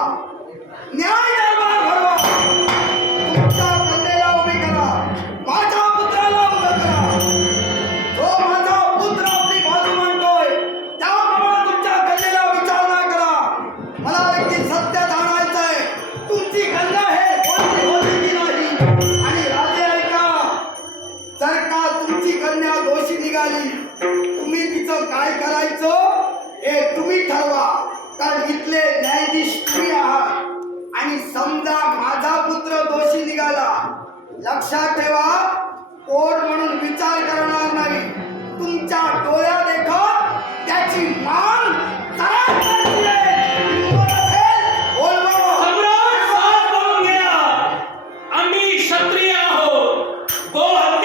न्याय दरबार भरवा. तुमच्या कन्येला उभी करा, माझ्या पुत्राला उभं करा. जो माझा पुत्र आपली बाजू मांडतोय त्याप्रमाणे तुमच्या कन्येला विचारणा करा. मला देखील सत्य जाणायचंय, तुमची कन्या हे कोणती होती की नाही. आणि राजे ऐका, जर का तुमची कन्या दोषी निघाली, तुम्ही तिचं काय करायचं हे तुम्ही ठरवा. कारण इथले न्यायाधीश तुम्ही आहात. आणि समजा माझा पुत्र दोषी निघाला, लक्षात ठेवा, कोण म्हणून विचार करणार नाही. तुमच्या डोळ्या देखत त्याची मान सरळ करायची आहे. बोल असेल, बोल बाबा. सम्राट साथ करून घ्या. आम्ही क्षत्रिय आहोत. गोहत्या